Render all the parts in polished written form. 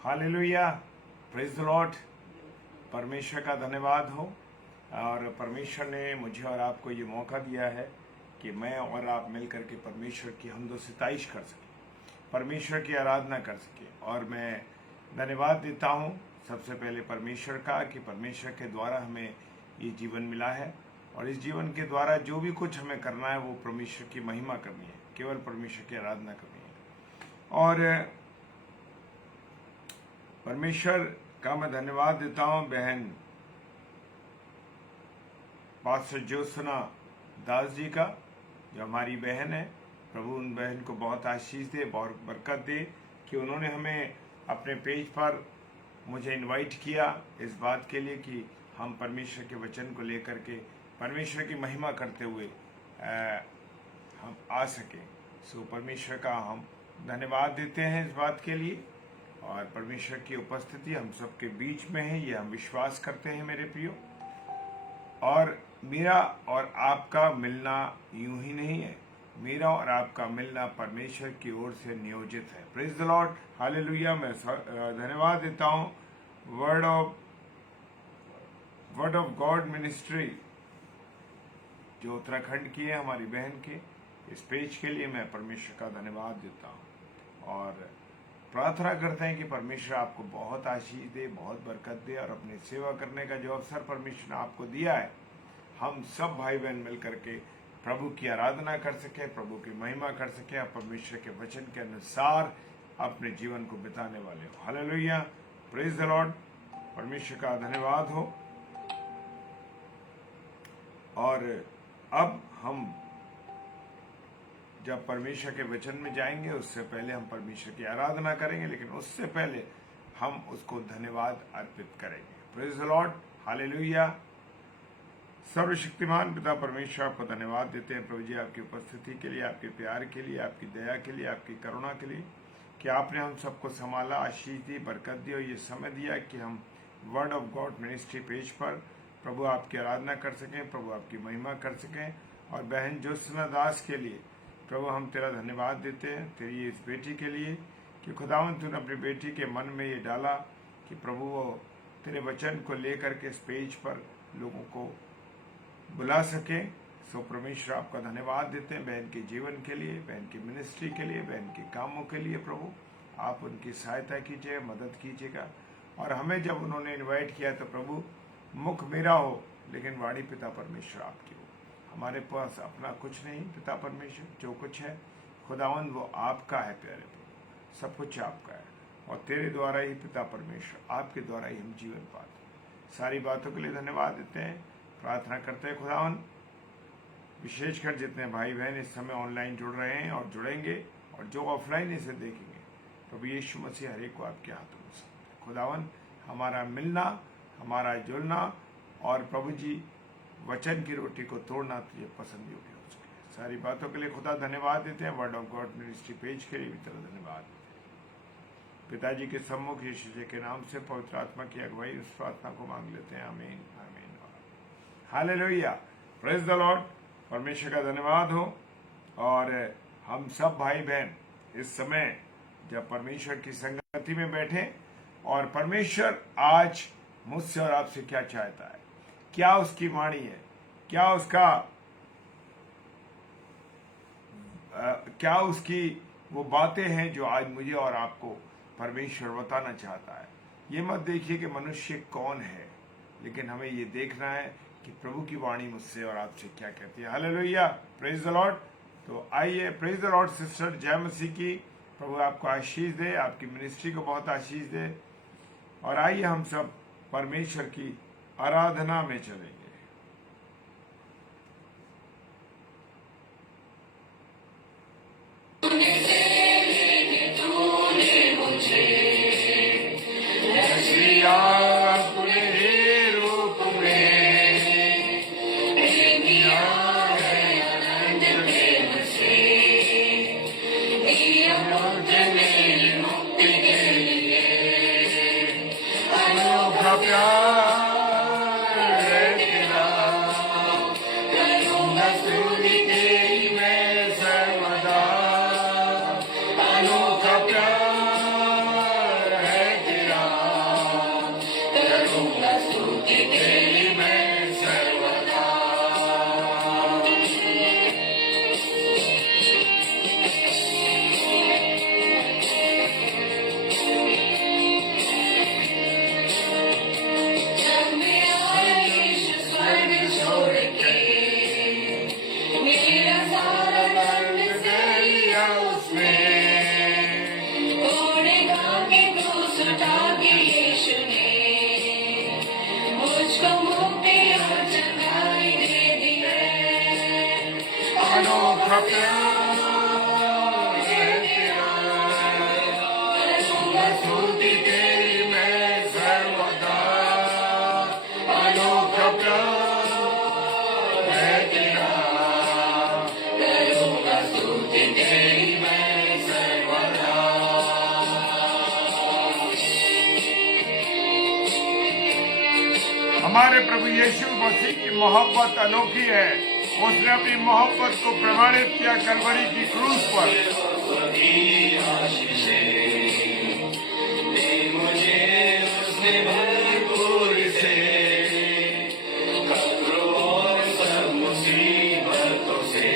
Hallelujah, praise the Lord. परमेश्वर का धन्यवाद हो। और परमेश्वर ने मुझे और आपको ये मौका दिया है कि मैं और आप मिलकर के परमेश्वर की हमदो सिताइश कर सकें, परमेश्वर की आराधना कर सकें। और मैं धन्यवाद देता हूँ सबसे पहले परमेश्वर का कि परमेश्वर के द्वारा हमें ये जीवन मिला है, और इस जीवन के द्वारा जो भी कुछ हमें करना है वो परमेश्वर की महिमा करनी है, केवल परमेश्वर की आराधना करनी है। और परमेश्वर का मैं धन्यवाद देता हूँ बहन पास्टर ज्योत्सना दास जी का, जो हमारी बहन है। प्रभु उन बहन को बहुत आशीष दे, बहुत बरकत दे कि उन्होंने हमें अपने पेज पर मुझे इनवाइट किया इस बात के लिए कि हम परमेश्वर के वचन को लेकर के परमेश्वर की महिमा करते हुए हम आ सकें। सो परमेश्वर का हम धन्यवाद देते हैं इस बात के लिए। और परमेश्वर की उपस्थिति हम सबके बीच में है, ये हम विश्वास करते हैं मेरे प्रियो। और मेरा और आपका मिलना यूं ही नहीं है, मेरा और आपका मिलना परमेश्वर की ओर से नियोजित है। Praise the lord, hallelujah. मैं धन्यवाद देता हूँ वर्ड ऑफ गॉड मिनिस्ट्री जो उत्तराखंड की है, हमारी बहन के इस पेज के लिए मैं परमेश्वर का धन्यवाद देता हूँ। और प्रार्थना करते हैं कि परमेश्वर आपको बहुत आशीष दे, बहुत बरकत दे, और अपनी सेवा करने का जो अवसर परमेश्वर ने आपको दिया है, हम सब भाई बहन मिलकर के प्रभु की आराधना कर सके, प्रभु की महिमा कर सके, और परमेश्वर के वचन के अनुसार अपने जीवन को बिताने वाले हो। Hallelujah, praise the Lord. परमेश्वर का धन्यवाद हो। और अब हम जब परमेश्वर के वचन में जाएंगे उससे पहले हम परमेश्वर की आराधना करेंगे, लेकिन उससे पहले हम उसको धन्यवाद अर्पित करेंगे। Praise the lord, hallelujah. सर्वशक्तिमान पिता परमेश्वर, आपको धन्यवाद देते हैं प्रभु जी, आपकी उपस्थिति के लिए, आपके प्यार के लिए, आपकी दया के लिए, आपकी करुणा के लिए, कि आपने हम सबको संभाला, आशीष दी, बरकत दी, और ये समय दिया कि हम word of God ministry page पर प्रभु आपकी आराधना कर सकें, प्रभु आपकी महिमा कर सकें। और बहन ज्योत्सना दास के लिए प्रभु हम तेरा धन्यवाद देते हैं, तेरी इस बेटी के लिए कि खुदावंद तूने अपनी बेटी के मन में ये डाला कि प्रभु वो तेरे वचन को लेकर के इस पेज पर लोगों को बुला सके। सो परमेश्वर आपका धन्यवाद देते हैं बहन के जीवन के लिए, बहन की मिनिस्ट्री के लिए, बहन के कामों के लिए। प्रभु आप उनकी सहायता कीजिए, मदद कीजिएगा। और हमें जब उन्होंने इनवाइट किया तो प्रभु मुख मेरा हो लेकिन वाणी पिता परमेश्वर आपकी हो। हमारे पास अपना कुछ नहीं पिता परमेश्वर, जो कुछ है खुदावंद वो आपका है प्यारे प्रभु, सब कुछ आपका है, और तेरे द्वारा ही पिता परमेश्वर, आपके द्वारा ही हम जीवन पाते। सारी बातों के लिए धन्यवाद देते हैं, प्रार्थना करते हैं खुदावंद विशेषकर जितने भाई बहन इस समय ऑनलाइन जुड़ रहे हैं और जुड़ेंगे, और जो ऑफलाइन इसे देखेंगे, प्रभु यीशु मसीह हर एक को आपके हाथों में सौंपते हैं। खुदावंद हमारा मिलना, हमारा जुड़ना, और प्रभु जी वचन की रोटी को तोड़ना तुझे पसंद योग्य हो सके। सारी बातों के लिए खुदा धन्यवाद देते हैं। Word of God ministry page के लिए भी तेरा धन्यवाद देते हैं। पिताजी के सम्मुख यीशु जी के नाम से पवित्र आत्मा की अगुवाई उस प्रार्थना को मांग लेते हैं। आमीन, आमीन, हालेलुया, प्रेज द लॉर्ड। परमेश्वर का धन्यवाद हो। और हम सब भाई बहन इस समय जब परमेश्वर की संगति में बैठे, और परमेश्वर आज मुझसे और आपसे क्या चाहता है, क्या उसकी वाणी है, क्या उसकी वो बातें हैं जो आज मुझे और आपको परमेश्वर बताना चाहता है। ये मत देखिए कि मनुष्य कौन है, लेकिन हमें ये देखना है कि प्रभु की वाणी मुझसे और आपसे क्या कहती है। Hallelujah, praise the Lord. तो आइए, प्रेज द लॉर्ड सिस्टर, जय मसीह की। प्रभु आपको आशीष दे, आपकी मिनिस्ट्री को बहुत आशीष दे। और आइए हम सब परमेश्वर की आराधना में चलेंगे। प्यार सुना के यीशु ने मुझको मुक्ति और चंगाई दे दी है। अनोखा प्यार है तेरा, करूँगा स्तुति तेरी मैं सर्वदा। अनोखा प्यार है तेरा, करूँगा स्तुति तेरी मैं सर्वदा। हमारे प्रभु यीशु मसीह की मोहब्बत अनोखी है। उसने अपनी मोहब्बत को प्रमाणित किया कलवरी की क्रूस पर। मुझे उसने भरपूर से खतरों और सब मुसीबतों से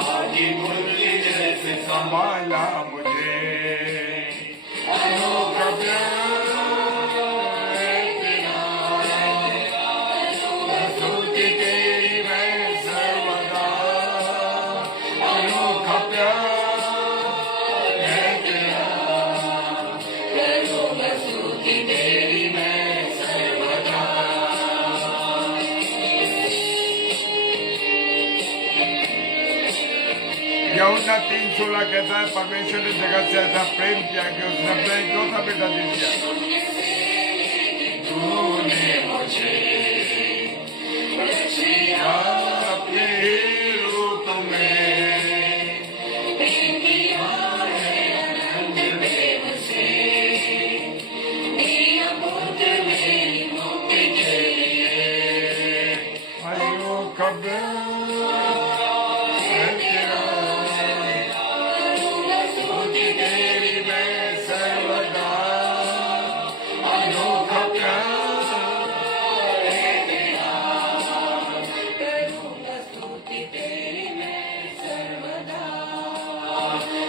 आगे मुर्गी जैसे संभाला मुझे। अनोखा प्यार है तेरा, स्तुति तेरी मैं सर्वदा। अनोखा प्यार है तेरा, करूँगा स्तुति तेरी मैं सर्वदा। यूहन्ना 3:16 कहता है, परमेश्वर ने जगत से ऐसा प्रेम किया कि उसने अपना इकलौता बेटा दे दिया। तूने मुझे रचिया अपने रूप में प्रेम किया है अनंत प्रेम से। दिया पुत्र मेरी मुक्ति के लिए। अनोखा प्यार है तेरा, करूँगा स्तुति तेरी मैं सर्वदा। अनोखा प्यार है तेरा, करूँगा स्तुति तेरी मैं सर्वदा।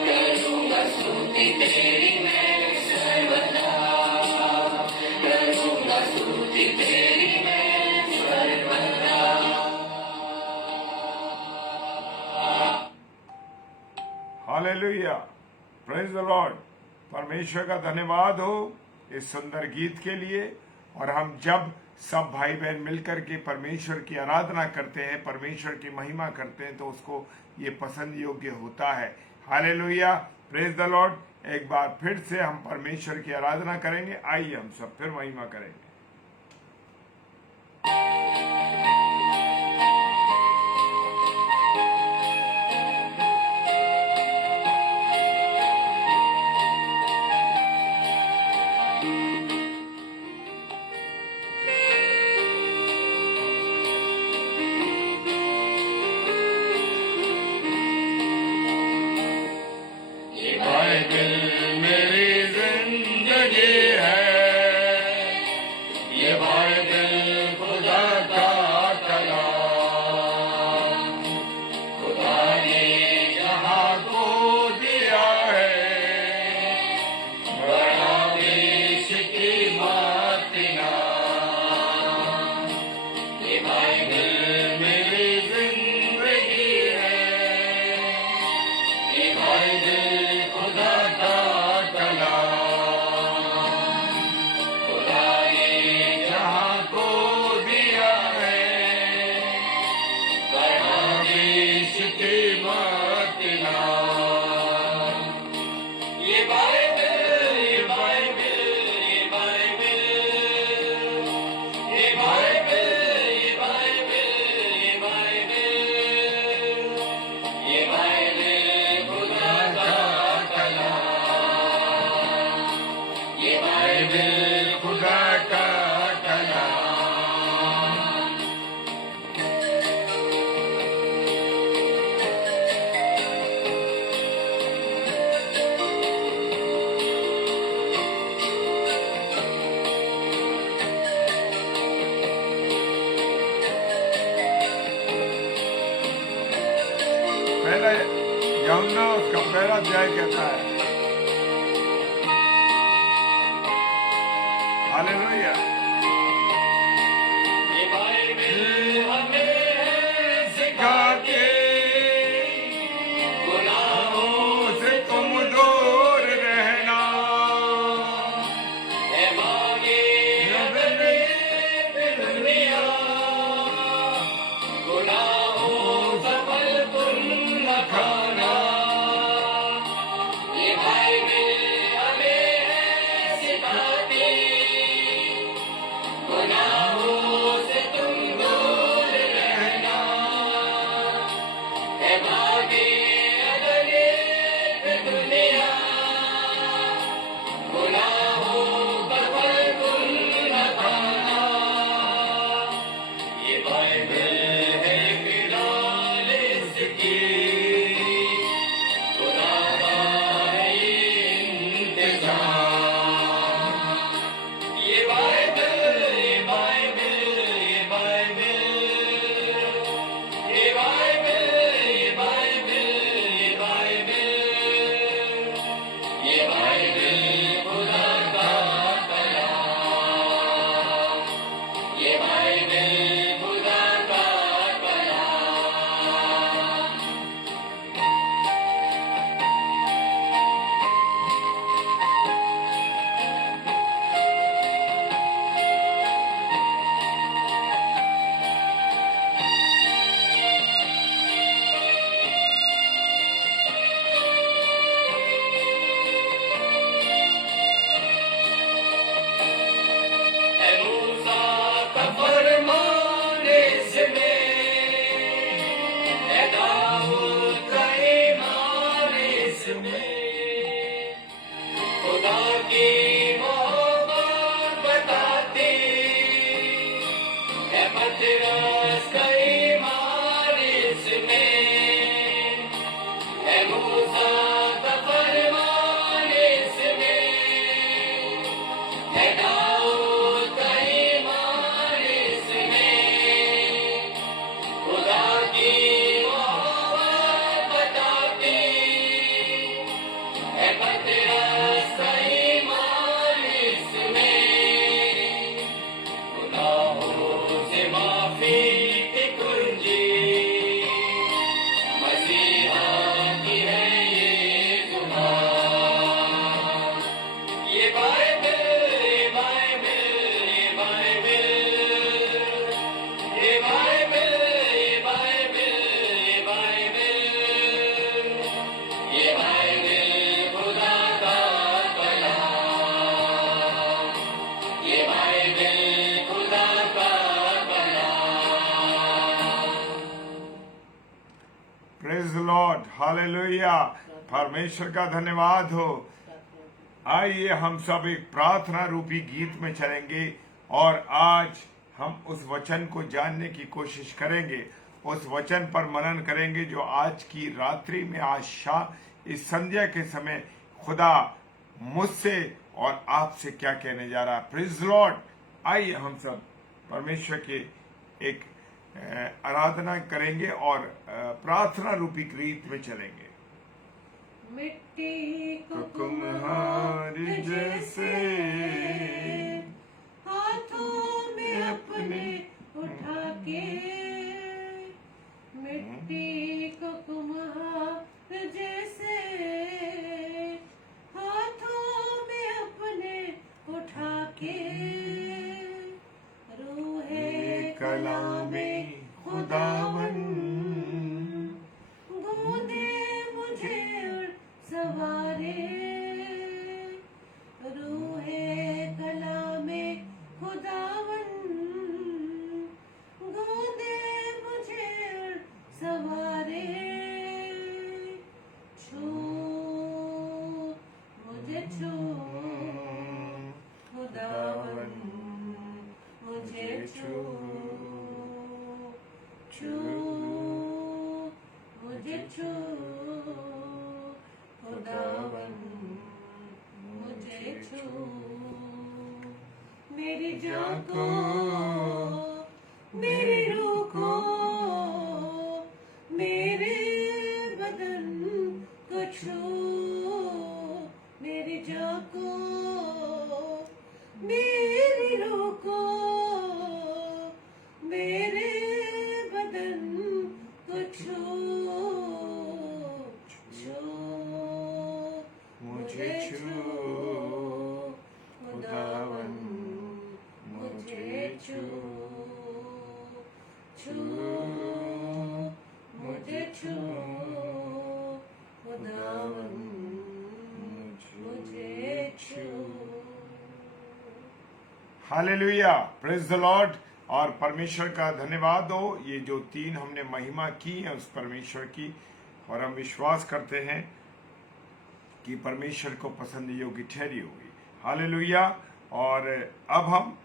करूँगा स्तुति तेरी मैं सर्वदा। करूँगा स्तुति तेरी मैं सर्वदा। Hallelujah, praise the Lord. परमेश्वर का धन्यवाद हो इस सुंदर गीत के लिए। और हम जब सब भाई बहन मिलकर के परमेश्वर की आराधना करते हैं, परमेश्वर की महिमा करते हैं, तो उसको ये पसंद योग्य होता है। Hallelujah, praise the Lord. एक बार फिर से हम परमेश्वर की आराधना करेंगे। आइए हम सब फिर महिमा करेंगे। ये बाइबल मेरी जिंदगी है। ये बाइबल खुदा का कलाम। खुदा ने जहाँ को दिया है, बड़ा देश की बात नाम। ये बाइबल मेरी जिंदगी है। ये बाइबल खुदा का कलाम। खुदा ने जहाँ को दिया है, बड़ा देश की बात नाम। ये बाइबल, ये बाइबल, ये बाइबल, ये बाइबल, ये बाइबल, ये बाइबल, ये बाइबल खुदा का कलाम। ये बाइबल खुदा का कलाम। पहला यूहन्ना उसका पहला अध्याय कहता है। हालेलुया। ये बाइबल हमें सिखा के गुनाहों से तुम दूर रहना, परमेश्वर का धन्यवाद हो। आइए हम सब एक प्रार्थना रूपी गीत में चलेंगे और आज हम उस वचन को जानने की कोशिश करेंगे, उस वचन पर मनन करेंगे जो आज की रात्रि में, आज इस संध्या के समय खुदा मुझसे और आपसे क्या कहने जा रहा है। Praise Lord. आइए हम सब परमेश्वर के एक आराधना करेंगे और प्रार्थना रूपी गीत में चलेंगे। मिट्टी को कुम्हार जैसे हाथों में अपने उठा के, मिट्टी को कुम्हार जैसे हाथों में अपने उठा के, रूहे कलामे खुदावन गूंदे मुझे और सवारे, रूहे कलामे खुदावन गूंदे मुझे और सवारे, छू मुझे छू खुदावन मुझे छू, छू मुझे छू खुदावन मुझे छू, मेरी जान को मेरी रूह को मेरे बदन को छू, मेरी जान को मेरी रूह को मेरे बदन को छू, छू मुझे छू खुदावन मुझे छू, छू मुझे छू खुदावन मुझे छू। Hallelujah, praise the Lord. और परमेश्वर का धन्यवाद हो। ये जो 3 हमने महिमा की है उस परमेश्वर की, और हम विश्वास करते हैं कि परमेश्वर को पसंद योग्य ठहरी होगी। हालेलुया। और अब हम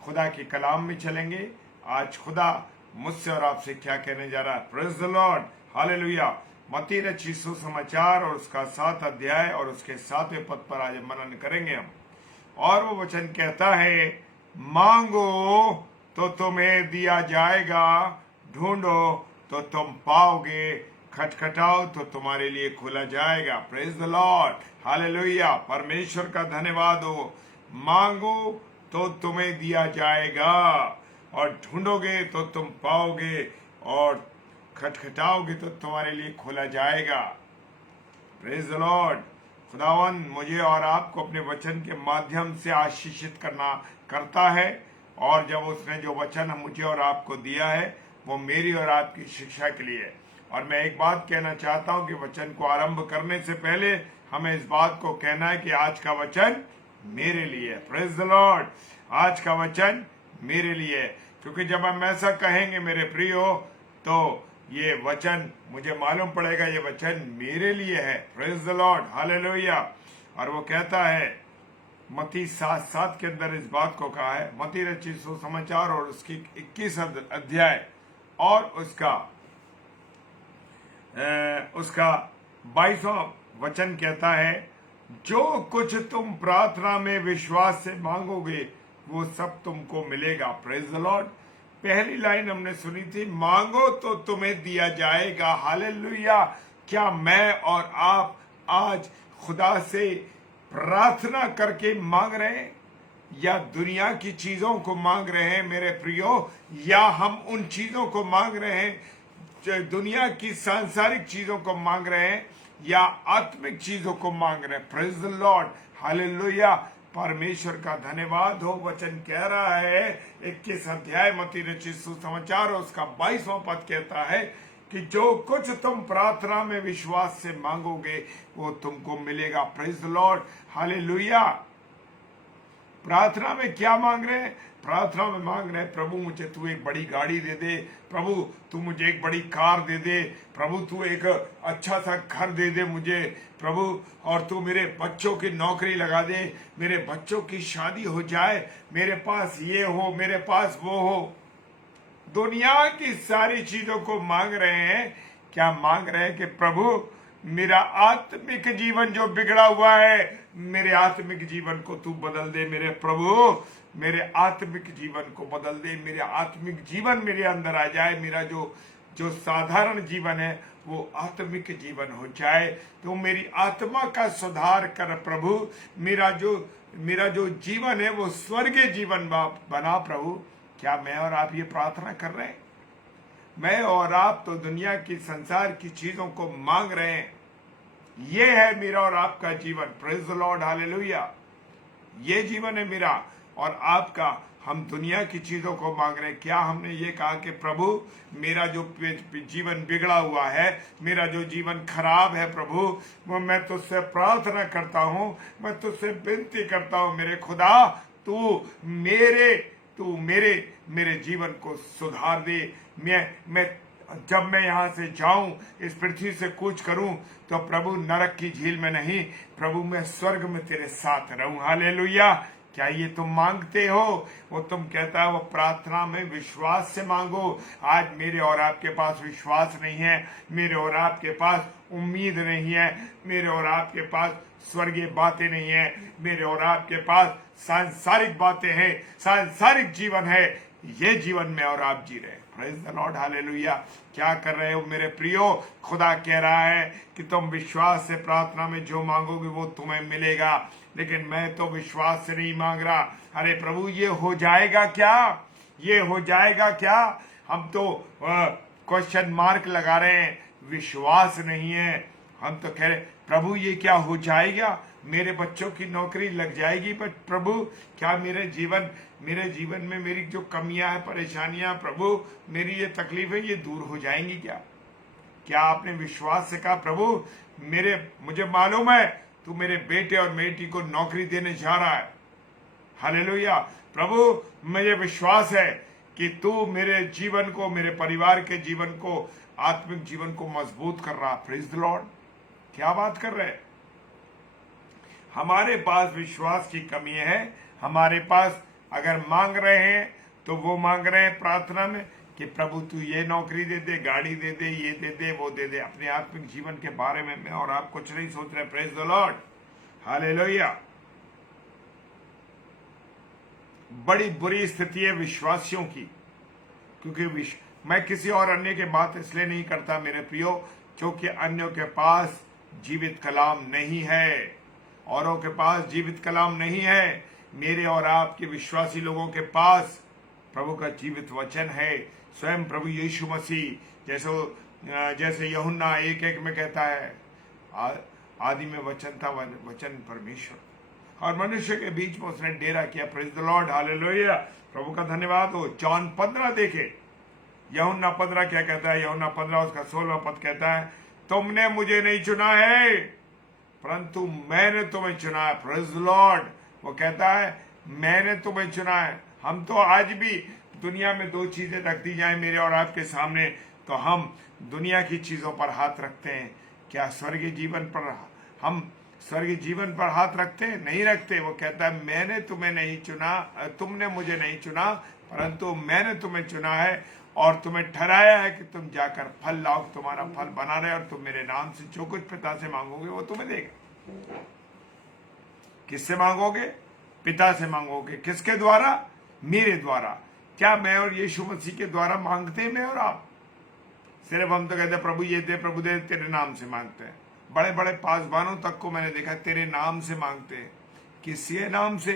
खुदा के कलाम में चलेंगे। आज खुदा मुझसे और आपसे क्या कहने जा रहा है। Praise the lord. हालेलुया। मत्ती रचित सुसमाचार और उसका 7 अध्याय और उसके 7वें पद पर आज मनन करेंगे हम। और वो वचन कहता है, मांगो तो तुम्हें दिया जाएगा, ढूंढो तो तुम पाओगे, खटखटाओ तो तुम्हारे लिए खोला जाएगा। Praise the lord. हालेलुया। परमेश्वर का धन्यवाद हो। मांगो तो तुम्हें दिया जाएगा, और ढूंढोगे तो तुम पाओगे, और खटखटाओगे तो तुम्हारे लिए खोला जाएगा। Praise the Lord. खुदावन मुझे और आपको अपने वचन के माध्यम से आशीषित करता है, और जब उसने जो वचन मुझे और आपको दिया है वो मेरी और आपकी शिक्षा के लिए है। और मैं एक बात कहना चाहता हूं कि वचन को आरंभ करने से पहले हमें इस बात को कहना है कि आज का वचन मेरे लिए है। Praise the Lord. आज का वचन मेरे लिए है, क्योंकि जब हम ऐसा कहेंगे मेरे प्रियो, तो ये वचन मुझे मालूम पड़ेगा ये वचन मेरे लिए है। Praise the lord. हालेलुया। और वो कहता है, मत्ती 7:7 के अंदर इस बात को कहा है। मत्ती रचित सुसमाचार और उसकी 21 अध्याय और उसका 22वां वचन कहता है, जो कुछ तुम प्रार्थना में विश्वास से मांगोगे वो सब तुमको मिलेगा। Praise the Lord. पहली लाइन हमने सुनी थी, मांगो तो तुम्हें दिया जाएगा। हालेलुया। क्या मैं और आप आज खुदा से प्रार्थना करके मांग रहे हैं, या दुनिया की चीजों को मांग रहे हैं मेरे प्रियो, या हम उन चीजों को मांग रहे हैं जो दुनिया की सांसारिक चीजों को मांग रहे हैं, या आत्मिक चीजों को मांग रहे हैं। Praise the lord. हालेलुया। परमेश्वर का धन्यवाद हो। वचन कह रहा है 21 अध्याय मत्ती रचित सुसमाचार और उसका 22वां पद कहता है कि जो कुछ तुम प्रार्थना में विश्वास से मांगोगे वो तुमको मिलेगा। Praise the lord. हालेलुया। प्रार्थना में क्या मांग रहे हैं? प्रार्थना में मांग रहे हैं, प्रभु मुझे तू एक बड़ी गाड़ी दे दे, प्रभु तू मुझे एक बड़ी कार दे दे, प्रभु तू एक अच्छा सा घर दे दे मुझे प्रभु, और तू मेरे बच्चों की नौकरी लगा दे, मेरे बच्चों की शादी हो जाए, मेरे पास ये हो, मेरे पास वो हो। दुनिया की सारी चीजों को मांग रहे हैं। क्या मांग रहे हैं कि प्रभु मेरा आत्मिक जीवन जो बिगड़ा हुआ है, मेरे आत्मिक जीवन को तू बदल दे, मेरे प्रभु मेरे आत्मिक जीवन को बदल दे, मेरे आत्मिक जीवन मेरे अंदर आ जाए, मेरा जो जो साधारण जीवन है वो आत्मिक जीवन हो जाए। तो मेरी आत्मा का सुधार कर प्रभु, मेरा जो जीवन है वो स्वर्गीय जीवन बना प्रभु। क्या मैं और आप ये प्रार्थना कर रहे हैं? मैं और आप तो दुनिया की संसार की चीजों को मांग रहे हैं। ये है मेरा और आपका जीवन। Praise the lord, hallelujah. ये जीवन है मेरा और आपका। हम दुनिया की चीजों को मांग रहे हैं। क्या हमने ये कहा कि प्रभु मेरा जो जीवन बिगड़ा हुआ है, मेरा जो जीवन खराब है प्रभु, वो मैं तुझसे प्रार्थना करता हूं, मैं तुझसे विनती करता हूं मेरे खुदा, तू मेरे जीवन को सुधार दे। मैं जब मैं यहाँ से जाऊं, इस पृथ्वी से कूच करूं, तो प्रभु नरक की झील में नहीं, प्रभु मैं स्वर्ग में तेरे साथ रहूं। हालेलुया। क्या ये तुम मांगते हो? वो तुम कहता है वो प्रार्थना में विश्वास से मांगो। आज मेरे और आपके पास विश्वास नहीं है, मेरे और आपके पास उम्मीद नहीं है, मेरे और आपके पास स्वर्गीय बातें नहीं है, मेरे और आपके पास सांसारिक बातें हैं, सांसारिक जीवन है। ये जीवन में और आप जी रहे हैं। Praise the lord, hallelujah. क्या कर रहे हो मेरे प्रियो? खुदा कह रहा है कि तुम विश्वास से प्रार्थना में जो मांगोगे वो तुम्हें मिलेगा, लेकिन मैं तो विश्वास से नहीं मांग रहा। अरे प्रभु ये हो जाएगा क्या? ये हो जाएगा क्या? हम तो क्वेश्चन मार्क लगा रहे हैं, विश्वास नहीं है। हम तो कह रहे प्रभु ये क्या हो जाएगा? मेरे बच्चों की नौकरी लग जाएगी, पर प्रभु क्या मेरे जीवन में मेरी जो कमियां हैं, परेशानियां, प्रभु मेरी ये तकलीफें ये दूर हो जाएंगी क्या? क्या आपने विश्वास से कहा प्रभु मुझे मालूम है तू मेरे बेटे और बेटी को नौकरी देने जा रहा है। हालेलुया। प्रभु मुझे विश्वास है कि तू मेरे जीवन को, मेरे परिवार के जीवन को, आत्मिक जीवन को मजबूत कर रहा। Praise the Lord. क्या बात कर रहे हैं? हमारे पास विश्वास की कमी है। हमारे पास अगर मांग रहे हैं तो वो मांग रहे हैं प्रार्थना में कि प्रभु तू ये नौकरी दे दे, गाड़ी दे दे, ये दे दे, वो दे दे। अपने आत्मिक जीवन के बारे में मैं और आप कुछ नहीं सोच रहे। Praise the lord, hallelujah. बड़ी बुरी स्थिति है विश्वासियों की, क्योंकि मैं किसी और अन्य की बात इसलिए नहीं करता मेरे प्रियो, क्योंकि अन्यों के पास जीवित कलाम नहीं है, औरों के पास जीवित कलाम नहीं है। मेरे और आपके विश्वासी लोगों के पास प्रभु का जीवित वचन है, स्वयं प्रभु यीशु मसीह। जैसे यूहन्ना 1:1 में कहता है, आदि में वचन था, वचन परमेश्वर, और मनुष्य के बीच में उसने डेरा किया। Praise the lord, hallelujah. प्रभु का धन्यवाद हो। जॉन 15 देखे, यूहन्ना 15 क्या कहता है? यूहन्ना 15 उसका 16वां पद कहता है, तुमने मुझे नहीं चुना है परंतु मैंने तुम्हें चुना है। Praise the Lord. वो कहता है मैंने तुम्हें चुना है। हम तो आज भी दुनिया में दो चीजें रख दी जाए मेरे और आपके सामने, तो हम दुनिया की चीजों पर हाथ रखते हैं। क्या स्वर्गीय जीवन पर हम स्वर्गीय जीवन पर हाथ रखते हैं? नहीं रखते। वो कहता है मैंने तुम्हें नहीं चुना, तुमने मुझे नहीं चुना, परंतु मैंने तुम्हें चुना है और तुम्हें ठहराया है कि तुम जाकर फल लाओ, तुम्हारा फल बना रहे, और तुम मेरे नाम से जो कुछ पिता से मांगोगे वो तुम्हें देगा। किससे मांगोगे? पिता से मांगोगे। किसके द्वारा? मेरे द्वारा। क्या मैं और यीशु मसीह के द्वारा मांगते हैं मैं और आप? सिर्फ हम तो कहते प्रभु ये दे, प्रभु दे, तेरे नाम से मांगते हैं। बड़े बड़े पासवानों तक को मैंने देखा तेरे नाम से मांगते हैं। किसके नाम से?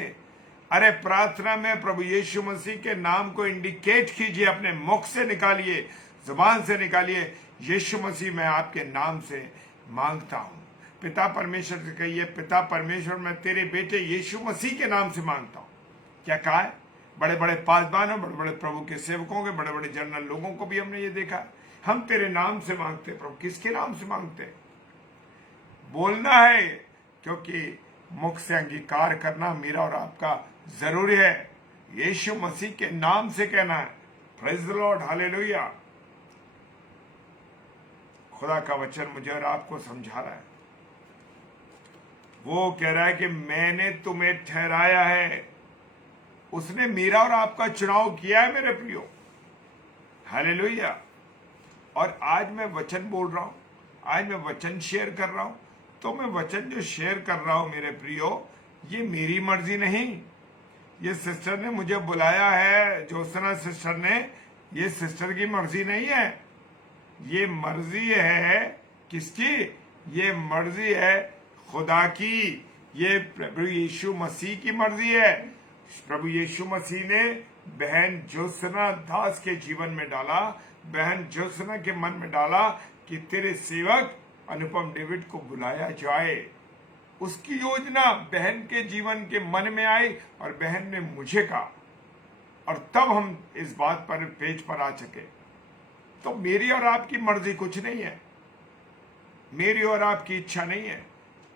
अरे प्रार्थना में प्रभु यीशु मसीह के नाम को इंडिकेट कीजिए, अपने मुख से निकालिए, जुबान से निकालिए, यीशु मसीह मैं आपके नाम से मांगता हूं। पिता परमेश्वर से कहिए, पिता परमेश्वर मैं तेरे बेटे यीशु मसीह के नाम से मांगता हूं। क्या कहा है? बड़े बड़े पासवानों, बड़े बड़े प्रभु के सेवकों के, बड़े बड़े जनरल लोगों को भी हमने ये देखा, हम तेरे नाम से मांगते। प्रभु किसके नाम से मांगते? बोलना है, क्योंकि मुख से अंगीकार करना मेरा और आपका जरूरी है। यीशु मसीह के नाम से कहना है। Praise the lord, hallelujah. खुदा का वचन मुझे और आपको समझा रहा है। वो कह रहा है कि मैंने तुम्हें ठहराया है। उसने मेरा और आपका चुनाव किया है मेरे प्रियो, हालेलुया। और आज मैं वचन बोल रहा हूं, आज मैं वचन शेयर कर रहा हूं, तो मैं वचन जो शेयर कर रहा हूं मेरे प्रियो, ये मेरी मर्जी नहीं। ये सिस्टर ने मुझे बुलाया है, ज्योत्सना सिस्टर ने, ये सिस्टर की मर्जी नहीं है। ये मर्जी है किसकी? ये मर्जी है खुदा की। ये प्रभु यीशु मसीह की मर्जी है। प्रभु यीशु मसीह ने बहन ज्योत्सना दास के जीवन में डाला, बहन ज्योत्सना के मन में डाला कि तेरे सेवक अनुपम डेविड को बुलाया जाए। उसकी योजना बहन के जीवन के मन में आई और बहन ने मुझे कहा, और तब हम इस बात पर पेज पर आ सके। तो मेरी और आपकी मर्जी कुछ नहीं है, मेरी और आपकी इच्छा नहीं है।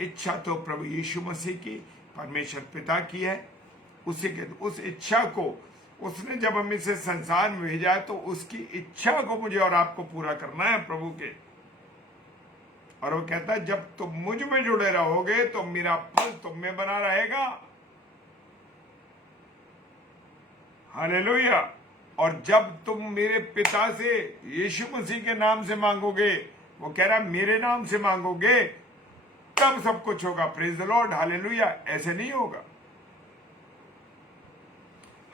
इच्छा तो प्रभु यीशु मसीह की, परमेश्वर पिता की है। उसी के उस इच्छा को उसने जब हम इसे संसार में भेजा तो उसकी इच्छा को मुझे और आपको पूरा करना है प्रभु के। और वो कहता है जब तुम मुझ में जुड़े रहोगे तो मेरा फल तुम में बना रहेगा, हालेलुया। और जब तुम मेरे पिता से यीशु मसीह के नाम से मांगोगे, वो कह रहा मेरे नाम से मांगोगे, तब सब कुछ होगा। Praise the lord, hallelujah. ऐसे नहीं होगा,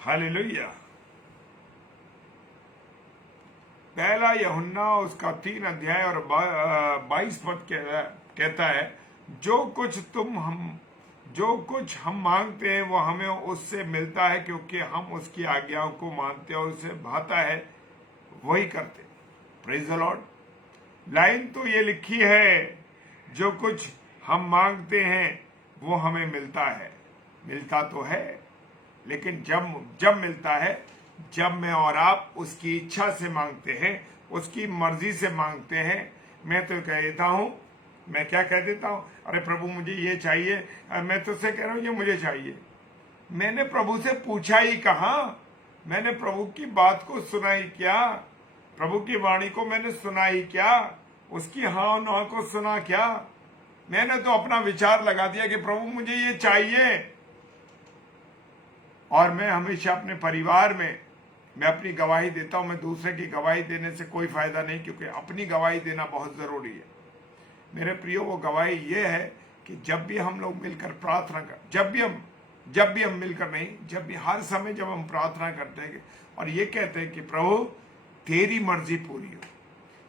हालेलुया। पहला यूहन्ना उसका 3 अध्याय और 22 पद कहता है, जो कुछ हम मांगते हैं वो हमें उससे मिलता है, क्योंकि हम उसकी आज्ञाओं को मानते हैं और उसे भाता है वही करते। Praise the Lord. लाइन तो ये लिखी है, जो कुछ हम मांगते हैं वो हमें मिलता है। मिलता तो है, लेकिन जब मिलता है, जब मैं और आप उसकी इच्छा से मांगते हैं, उसकी मर्जी से मांगते हैं। मैं तो कह देता हूं, मैं क्या कह देता हूं, अरे प्रभु मुझे ये चाहिए, मैं तुझसे कह रहा हूं ये मुझे चाहिए। मैंने प्रभु से पूछा ही कहां, मैंने प्रभु की बात को सुना ही क्या, प्रभु की वाणी को मैंने सुना ही क्या, उसकी हाँ ना को सुना क्या। मैंने तो अपना विचार लगा दिया कि प्रभु मुझे ये चाहिए। और मैं हमेशा अपने परिवार में मैं अपनी गवाही देता हूं। मैं दूसरे की गवाही देने से कोई फायदा नहीं, क्योंकि अपनी गवाही देना बहुत जरूरी है मेरे प्रियो। वो गवाही ये है कि जब भी हम लोग मिलकर प्रार्थना कर, जब भी हम मिलकर नहीं, जब भी हर समय जब हम प्रार्थना करते हैं और ये कहते हैं कि प्रभु तेरी मर्जी पूरी हो,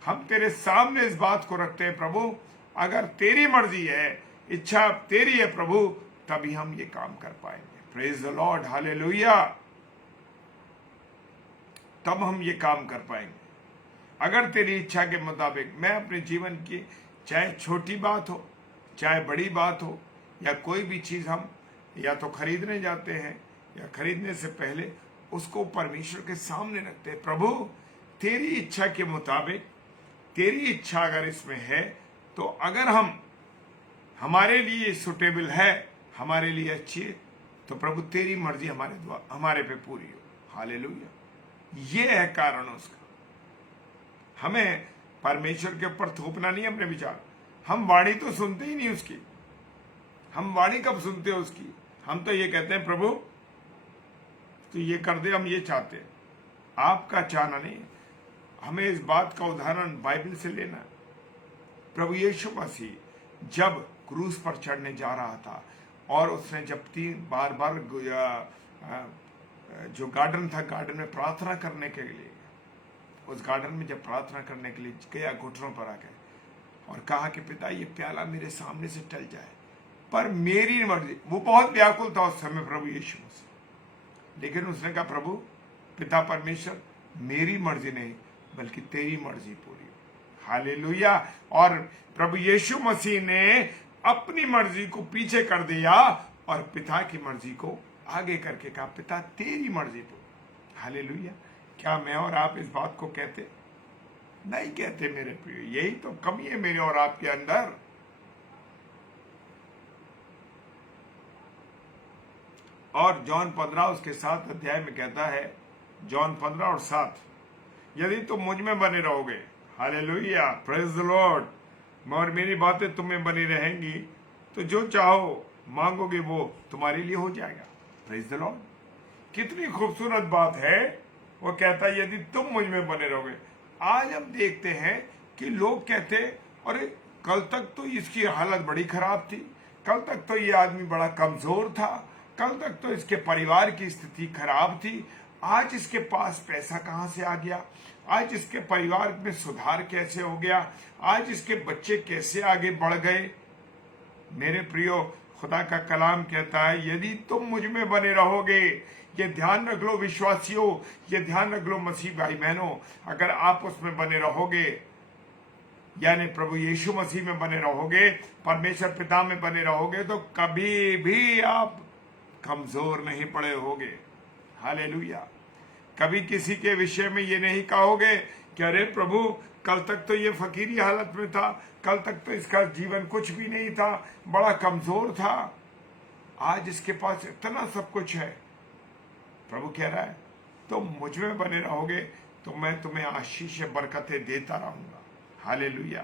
हम तेरे सामने इस बात को रखते हैं, प्रभु अगर तेरी मर्जी है, इच्छा तेरी है प्रभु, तभी हम ये काम कर पाएंगे। Praise the lord, hallelujah. तब हम ये काम कर पाएंगे अगर तेरी इच्छा के मुताबिक मैं अपने जीवन की, चाहे छोटी बात हो चाहे बड़ी बात हो, या कोई भी चीज हम या तो खरीदने जाते हैं या खरीदने से पहले उसको परमेश्वर के सामने रखते हैं। प्रभु तेरी इच्छा के मुताबिक, तेरी इच्छा अगर इसमें है, तो अगर हमारे लिए सुटेबल है, हमारे लिए अच्छी है, तो प्रभु तेरी मर्जी हमारे पे पूरी हो, हालेलुया। ये है कारण उसका। हमें परमेश्वर के ऊपर थोपना नहीं अपने विचार। हम वाणी तो सुनते ही नहीं उसकी। हम वाणी कब सुनते हैं उसकी? हम तो ये कहते हैं प्रभु तो ये कर दे, हम ये चाहते हैं। आपका चाहना नहीं। हमें इस बात का उदाहरण बाइबल से लेना है। प्रभु यीशु मसीह जब क्रूस पर चढ़ने जा रहा था और उसने जब 3 बार जो गार्डन था, गार्डन में प्रार्थना करने के लिए, उस गार्डन में जब प्रार्थना करने के लिए गया, घुटनों पर आकर और कहा कि पिता ये प्याला मेरे सामने से टल जाए, पर मेरी मर्जी। वो बहुत व्याकुल था उस समय प्रभु यीशु मसीह, लेकिन उसने कहा प्रभु पिता परमेश्वर मेरी मर्जी नहीं बल्कि तेरी मर्जी पूरी हो, हालेलुया। और प्रभु यीशु मसीह ने अपनी मर्जी को पीछे कर दिया और पिता की मर्जी को आगे करके कहा पिता तेरी मर्जी पूरी, हालेलुया। क्या मैं और आप इस बात को कहते? नहीं कहते मेरे प्रिय। यही तो कमी है मेरे और आपके अंदर। और जॉन 15 उसके 7 अध्याय में कहता है, जॉन 15 और 7, यदि तुम मुझ में बने रहोगे, हालेलुया, प्रेज द लॉर्ड, और मेरी बातें तुम में बनी रहेंगी, तो जो चाहो मांगोगे वो तुम्हारे लिए हो जाएगा। Praise the Lord. कितनी खूबसूरत बात है। वो कहता है यदि तुम मुझ में बने रहोगे। आज हम देखते हैं कि लोग कहते, अरे कल तक तो इसकी हालत बड़ी खराब थी, कल तक तो ये आदमी बड़ा कमजोर था, कल तक तो इसके परिवार की स्थिति खराब थी, आज इसके पास पैसा कहां से आ गया, आज इसके परिवार में सुधार कैसे हो गया, आज इसके बच्चे कैसे आगे बढ़ गए। मेरे प्रियो, खुदा का कलाम कहता है यदि तुम मुझ में बने रहोगे, ये ध्यान रख लो विश्वासियों, ये ध्यान रख लो मसीह भाई बहनों, अगर आप उसमें बने रहोगे, यानी प्रभु यीशु मसीह में बने रहोगे, परमेश्वर पिता में बने रहोगे, तो कभी भी आप कमजोर नहीं पड़े होगे। हालेलुया। कभी किसी के विषय में ये नहीं कहोगे कि अरे प्रभु कल तक तो ये फकीरी हालत में था, कल तक तो इसका जीवन कुछ भी नहीं था, बड़ा कमजोर था, आज इसके पास इतना सब कुछ है। प्रभु कह रहा है तुम मुझ में बने रहोगे तो मैं तुम्हें आशीष बरकतें देता रहूंगा। हालेलुया।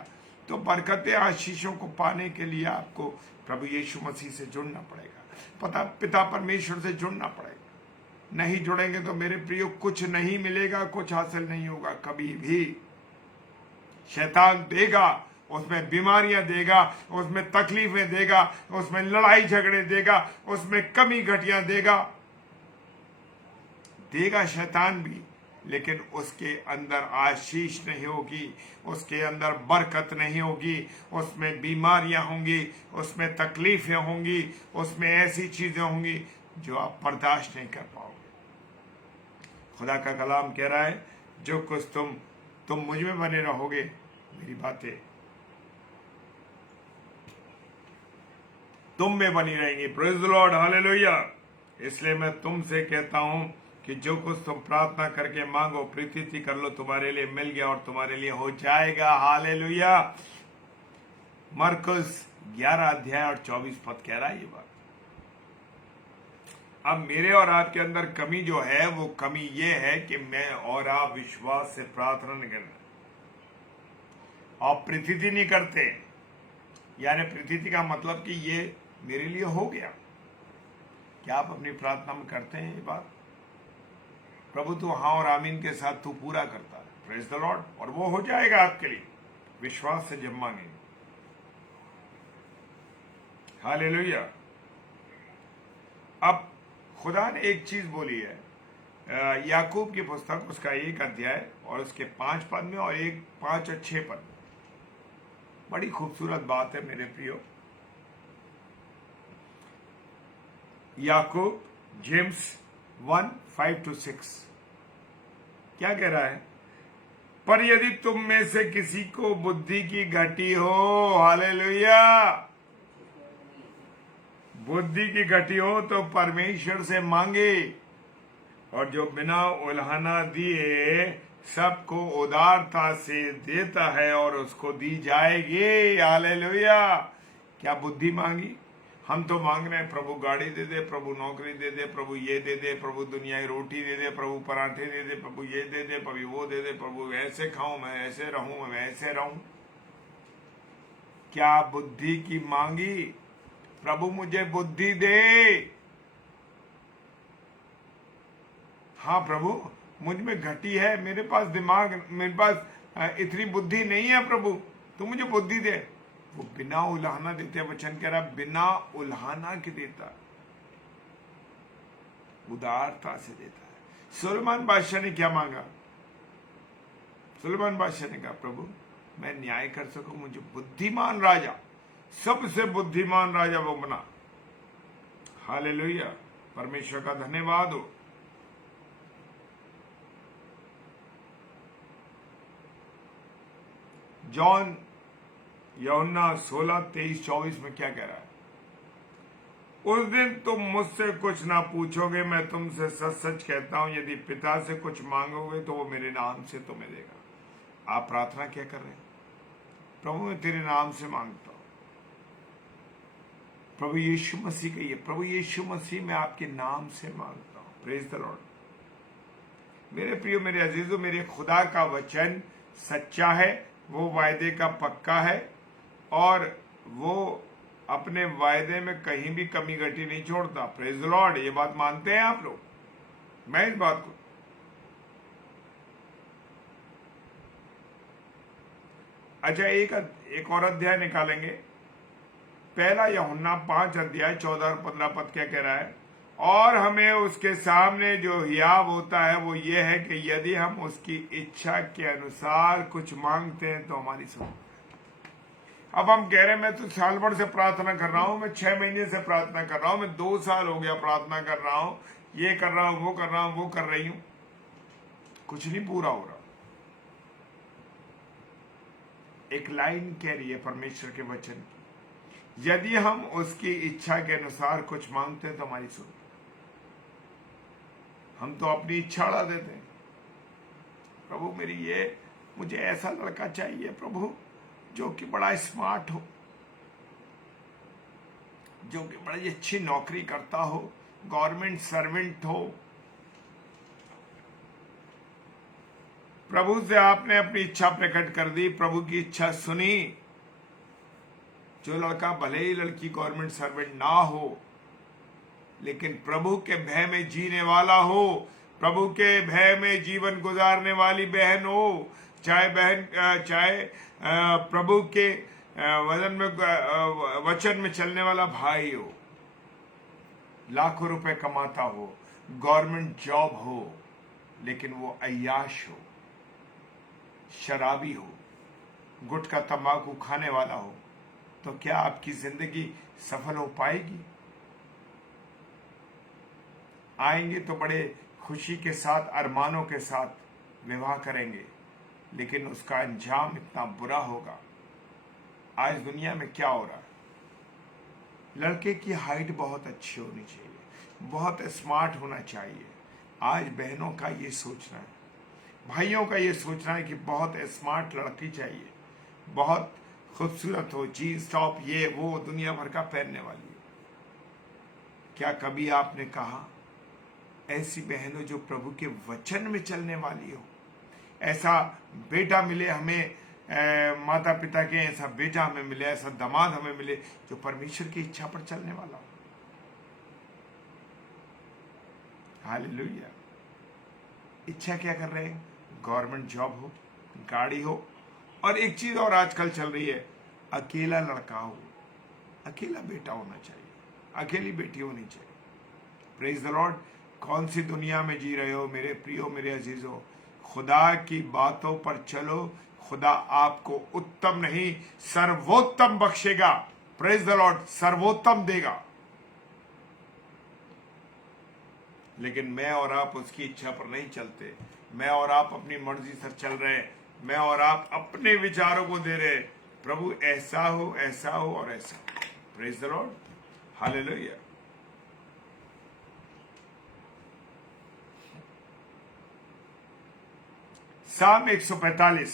तो बरकतें आशीषों को पाने के लिए आपको प्रभु यीशु मसीह से जुड़ना पड़ेगा, पिता परमेश्वर से जुड़ना पड़ेगा। नहीं जुड़ेंगे तो मेरे प्रियो कुछ नहीं मिलेगा, कुछ हासिल नहीं होगा कभी भी। शैतान देगा, उसमें बीमारियां देगा, उसमें तकलीफें देगा, उसमें लड़ाई झगड़े देगा, उसमें कमी घटिया देगा शैतान भी, लेकिन उसके अंदर आशीष नहीं होगी, उसके अंदर बरकत नहीं होगी, उसमें बीमारियां होंगी, उसमें तकलीफें होंगी, उसमें ऐसी चीजें होंगी जो आप बर्दाश्त नहीं कर पाओगे। खुदा का कलाम कह रहा है जो कुछ तुम मुझ में बने रहोगे, मेरी बातें तुम में बनी रहेंगी। Praise the lord, hallelujah. इसलिए मैं तुमसे कहता हूं कि जो कुछ तुम प्रार्थना करके मांगो, प्रीति कर लो, तुम्हारे लिए मिल गया और तुम्हारे लिए हो जाएगा। हालेलुया। मरकुस 11 अध्याय और 24 पद कह रहा है ये बात। अब मेरे और आपके अंदर कमी जो है वो कमी ये है कि मैं और आप विश्वास से प्रार्थना नहीं करते और प्रीति नहीं करते। यानी प्रीति का मतलब कि ये मेरे लिए हो गया। क्या आप अपनी प्रार्थना में करते हैं ये बात? प्रभु तू हाँ और आमीन के साथ तू पूरा करता है। Praise the Lord. और वो हो जाएगा आपके लिए विश्वास से जब मांगे। हालेलुया। अब खुदा ने एक चीज बोली है याकूब की पुस्तक उसका 1 अध्याय और उसके 5 पद में और 5 और 6 पद में। बड़ी खूबसूरत बात है मेरे प्रियो। याकूब जेम्स 1:5-6 क्या कह रहा है? पर यदि तुम में से किसी को बुद्धि की घटी हो, हालेलुया, बुद्धि की घटी हो तो परमेश्वर से मांगे और जो बिना उल्हाना दिए सबको उदारता से देता है और उसको दी जाएगी। हालेलुया। क्या बुद्धि मांगी? हम तो मांग रहे हैं प्रभु गाड़ी दे दे, प्रभु नौकरी दे दे, प्रभु ये दे दे, प्रभु दुनिया की रोटी दे दे, प्रभु पराठे दे दे, प्रभु ये दे दे, प्रभु वो दे दे, प्रभु ऐसे खाऊं, मैं ऐसे रहूं, मैं वैसे रहूं। क्या बुद्धि की मांगी? प्रभु मुझे बुद्धि दे। हाँ प्रभु मुझ में घटी है, मेरे पास दिमाग, मेरे पास इतनी बुद्धि नहीं है, प्रभु तू मुझे बुद्धि दे। वो बिना उल्हाना देते, वचन कह रहा बिना उल्हाना के देता, उदारता से देता है। सुलेमान बादशाह ने क्या मांगा? सुलेमान बादशाह ने कहा प्रभु मैं न्याय कर सकूं, मुझे बुद्धिमान राजा, सबसे बुद्धिमान राजा वो बना। हालेलुया। परमेश्वर का धन्यवाद हो। जॉन यूहन्ना 16:23-24 में क्या कह रहा है? उस दिन तुम मुझसे कुछ ना पूछोगे, मैं तुमसे सच सच कहता हूं यदि पिता से कुछ मांगोगे तो वो मेरे नाम से तुम्हें देगा। आप प्रार्थना क्या कर रहे हैं? प्रभु मैं तेरे नाम से मांगता हूं, प्रभु यीशु मसीह कहिए, प्रभु यीशु मसीह मैं आपके नाम से मांगता हूं। Praise the Lord. मेरे प्रियो, मेरे अजीजों, मेरे खुदा का वचन सच्चा है, वो वायदे का पक्का है और वो अपने वायदे में कहीं भी कमी घटी नहीं छोड़ता। Praise the Lord. ये बात मानते हैं आप लोग? मैं इस बात को अच्छा एक और अध्याय निकालेंगे। पहला यूहन्ना 5 अध्याय 14 और 15 पद क्या कह रहा है? और हमें उसके सामने जो हियाव होता है वो ये है कि यदि हम उसकी इच्छा के अनुसार कुछ मांगते हैं तो हमारी सुन। अब हम कह रहे हैं मैं तो साल भर से प्रार्थना कर रहा हूं, मैं 6 महीने से प्रार्थना कर रहा हूं, मैं 2 साल हो गया प्रार्थना कर रहा हूं, ये कर रहा हूं, वो कर रहा हूं, वो कर रही हूं, कुछ नहीं पूरा हो रहा। एक लाइन कह रही है परमेश्वर के वचन की, यदि हम उसकी इच्छा के अनुसार कुछ मांगते हैं तो हमारी सुन। हम तो अपनी इच्छा उड़ा देते हैं। प्रभु मुझे ऐसा लड़का चाहिए प्रभु जो कि बड़ा स्मार्ट हो, जो कि बड़ी अच्छी नौकरी करता हो, गवर्नमेंट सर्वेंट हो। प्रभु से आपने अपनी इच्छा प्रकट कर दी, प्रभु की इच्छा सुनी। जो लड़का भले ही लड़की गवर्नमेंट सर्वेंट ना हो, लेकिन प्रभु के भय में जीने वाला हो, प्रभु के भय में जीवन गुजारने वाली बहन हो, चाहे प्रभु के वचन में चलने वाला भाई हो, लाखों रुपए कमाता हो, गवर्नमेंट जॉब हो, लेकिन वो अय्याश हो, शराबी हो, गुटखा तंबाकू खाने वाला हो, तो क्या आपकी जिंदगी सफल हो पाएगी? आएंगे तो बड़े खुशी के साथ, अरमानों के साथ विवाह करेंगे, लेकिन उसका अंजाम इतना बुरा होगा। आज दुनिया में क्या हो रहा है? लड़के की हाइट बहुत अच्छी होनी चाहिए, बहुत स्मार्ट होना चाहिए। आज बहनों का ये सोचना है, भाइयों का ये सोचना है कि बहुत स्मार्ट लड़की चाहिए, बहुत खूबसूरत हो, जीन्स टॉप ये वो दुनिया भर का पहनने वाली है। क्या कभी आपने कहा ऐसी बहन हो जो प्रभु के वचन में चलने वाली हो? ऐसा बेटा मिले हमें, माता पिता के ऐसा बेटा हमें मिले, ऐसा दामाद हमें मिले जो परमेश्वर की इच्छा पर चलने वाला हो। हालेलुया। इच्छा क्या कर रहे हैं? गवर्नमेंट जॉब हो, गाड़ी हो, और एक चीज और आजकल चल रही है, अकेला लड़का हो, अकेला बेटा होना चाहिए, अकेली बेटी होनी चाहिए। Praise the Lord. कौन सी दुनिया में जी रहे हो मेरे प्रियो, मेरे अजीजों? खुदा की बातों पर चलो, खुदा आपको उत्तम नहीं सर्वोत्तम बख्शेगा। Praise the Lord. सर्वोत्तम देगा, लेकिन मैं और आप उसकी इच्छा पर नहीं चलते। मैं और आप अपनी मर्जी से चल रहे हैं, मैं और आप अपने विचारों को दे रहे। प्रभु ऐसा हो, ऐसा हो और ऐसा। Praise the lord. हालेलुया। साम 145,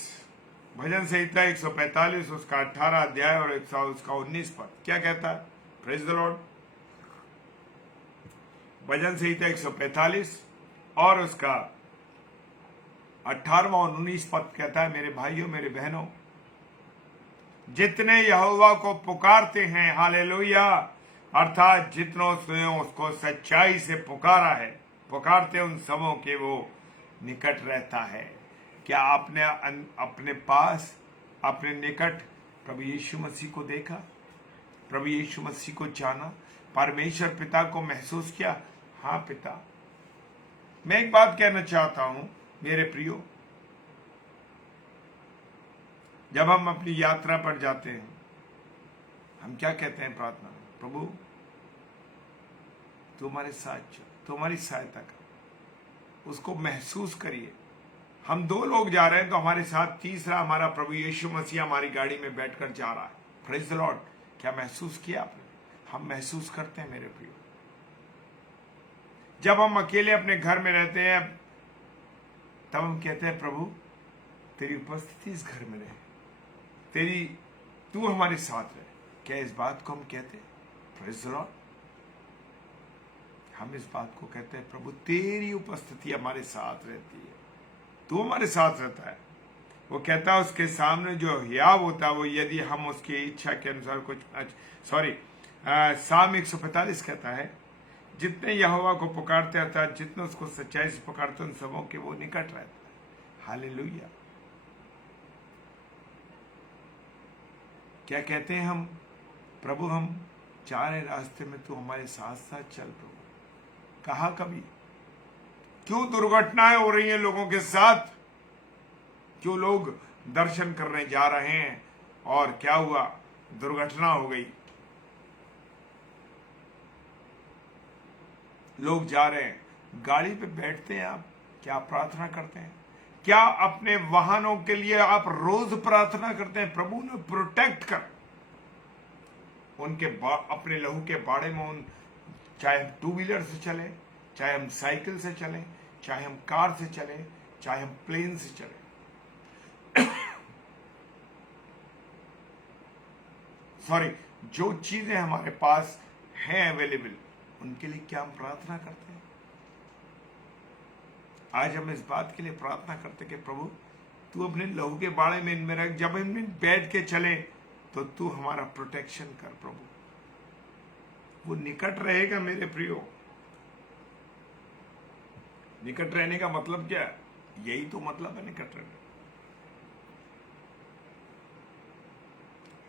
भजन संहिता 145, उसका 18 अध्याय और उसका 19 पद क्या कहता है? Praise the lord. भजन संहिता 145 और उसका 18वां और 19 पद कहता है, मेरे भाइयों, मेरे बहनों, जितने यहोवा को पुकारते हैं, हालेलुया, अर्थात जितनों ने उसको सच्चाई से पुकारा है, पुकारते उन सबों के वो निकट रहता है। क्या आपने अपने पास, अपने निकट प्रभु यीशु मसीह को देखा? प्रभु यीशु मसीह को जाना? परमेश्वर पिता को महसूस किया? हाँ पिता। मैं एक बात कहना चाहता हूं मेरे प्रियो, जब हम अपनी यात्रा पर जाते हैं, हम क्या कहते हैं प्रार्थना में? प्रभु तू हमारे साथ चल, तू हमारी सहायता कर। उसको महसूस करिए। हम 2 लोग जा रहे हैं तो हमारे साथ तीसरा हमारा प्रभु यीशु मसीह हमारी गाड़ी में बैठकर जा रहा है। Praise the Lord. क्या महसूस किया आपने? हम महसूस करते हैं मेरे प्रियो। जब हम अकेले अपने घर में रहते हैं तब हम कहते हैं प्रभु तेरी उपस्थिति इस घर में रहे, तू हमारे साथ रहे। क्या इस बात को हम कहते हैं? Praise the Lord. हम इस बात को कहते हैं, प्रभु तेरी उपस्थिति हमारे साथ रहती है, तू हमारे साथ रहता है। वो कहता है उसके सामने जो हियाव होता है वो यदि हम उसकी इच्छा के अनुसार कुछ साम 145 कहता है, जितने यहोवा को पुकारते अर्थात जितने उसको सच्चाई से पुकारते उन सबों के वो निकट रहता है। हालेलुया। क्या कहते हैं हम, प्रभु हम जा रहे रास्ते में, तू हमारे साथ साथ चल प्रभु। कहा कभी, क्यों दुर्घटनाएं हो रही हैं लोगों के साथ, क्यों लोग दर्शन करने जा रहे हैं और क्या हुआ, दुर्घटना हो गई। लोग जा रहे हैं, गाड़ी पे बैठते हैं आप, क्या प्रार्थना करते हैं? क्या अपने वाहनों के लिए आप रोज प्रार्थना करते हैं, प्रभु ने प्रोटेक्ट कर उनके अपने लहू के बाड़े में उन, चाहे हम टू व्हीलर से चले, चाहे हम साइकिल से चले, चाहे हम कार से चले, चाहे हम प्लेन से चले, सॉरी, जो चीजें हमारे पास हैं अवेलेबल, उनके लिए क्या हम प्रार्थना करते हैं? आज हम इस बात के लिए प्रार्थना करते कि प्रभु तू अपने लहू के बाड़े में इनमें रख, जब इनमें बैठ के चले तो तू हमारा प्रोटेक्शन कर प्रभु। वो निकट रहेगा मेरे प्रियो। निकट रहने का मतलब क्या है? यही तो मतलब है निकट रहने।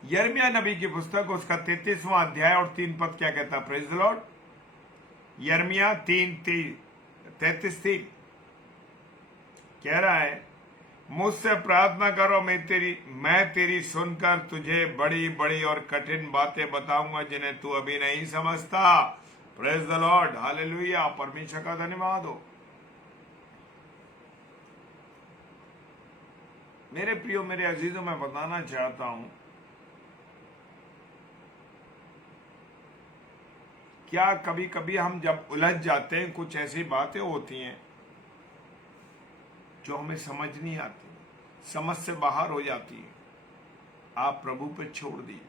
यिर्मयाह नबी की पुस्तक उसका 33वां अध्याय और 3 पद क्या कहता है? Praise the Lord. यिर्मयाह 33 कह रहा है, मुझसे प्रार्थना करो, मैं तेरी सुनकर तुझे बड़ी बड़ी और कठिन बातें बताऊंगा जिन्हें तू अभी नहीं समझता। प्रेज द लॉर्ड, हालेलुया, परमेश्वर का धन्यवाद हो। मेरे प्रियो, मेरे अजीजों, मैं बताना चाहता हूं, क्या कभी कभी हम जब उलझ जाते हैं, कुछ ऐसी बातें होती हैं जो हमें समझ नहीं आती, समझ से बाहर हो जाती है, आप प्रभु पे छोड़ दीजिए,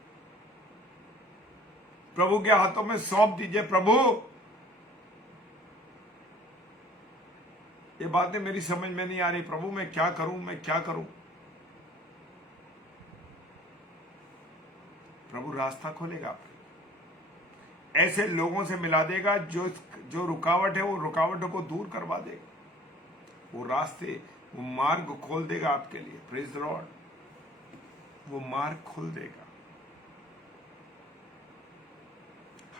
प्रभु के हाथों में सौंप दीजिए। प्रभु ये बातें मेरी समझ में नहीं आ रही, प्रभु मैं क्या करूं, मैं क्या करूं? प्रभु रास्ता खोलेगा आपको, ऐसे लोगों से मिला देगा जो रुकावट है, वो रुकावटों को दूर करवा देगा, वो रास्ते, वो मार्ग खोल देगा आपके लिए। प्रेज द लॉर्ड, वो मार्ग खोल देगा।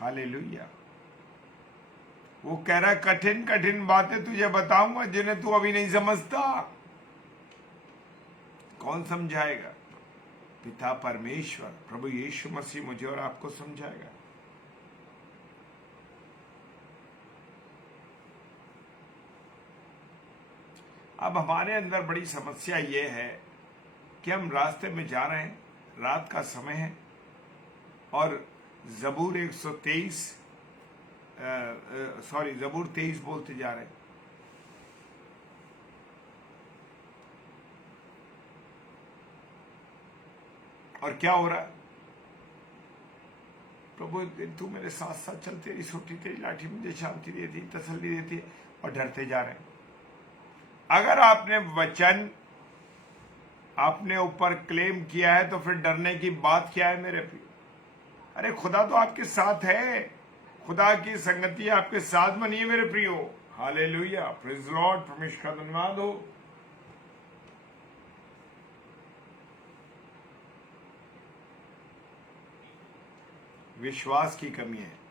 हालेलुया। वो कह रहा है, कठिन कठिन बातें तुझे बताऊंगा जिन्हें तू अभी नहीं समझता। कौन समझाएगा? पिता परमेश्वर, प्रभु यीशु मसीह मुझे और आपको समझाएगा। अब हमारे अंदर बड़ी समस्या ये है कि हम रास्ते में जा रहे हैं, रात का समय है और जबूर 23 बोलते जा रहे हैं। और क्या हो रहा है? प्रभु तू मेरे साथ साथ चल, तेरी सोटी तेरी लाठी मुझे शांति देती, तसल्ली देती है, और डरते जा रहे हैं। अगर आपने वचन आपने ऊपर क्लेम किया है तो फिर डरने की बात क्या है मेरे प्रिय? अरे खुदा तो आपके साथ है, खुदा की संगति आपके साथ बनी है मेरे प्रियो। हालेलुया, प्रेज लॉर्ड, परमेश्वर का धन्यवाद हो। विश्वास की कमी है।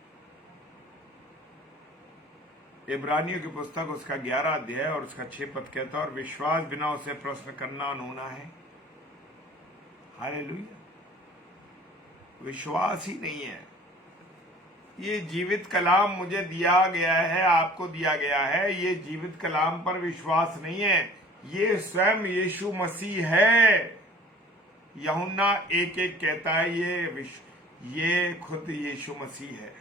इब्रानियों की पुस्तक उसका 11 अध्याय और उसका 6 पद कहता है, और विश्वास बिना उसे प्रश्न करना अनहोना है। हालेलुया, विश्वास ही नहीं है। ये जीवित कलाम मुझे दिया गया है, आपको दिया गया है, ये जीवित कलाम पर विश्वास नहीं है। ये स्वयं यीशु मसीह है। यूहन्ना 1:1 कहता है ये खुद यीशु मसीह है।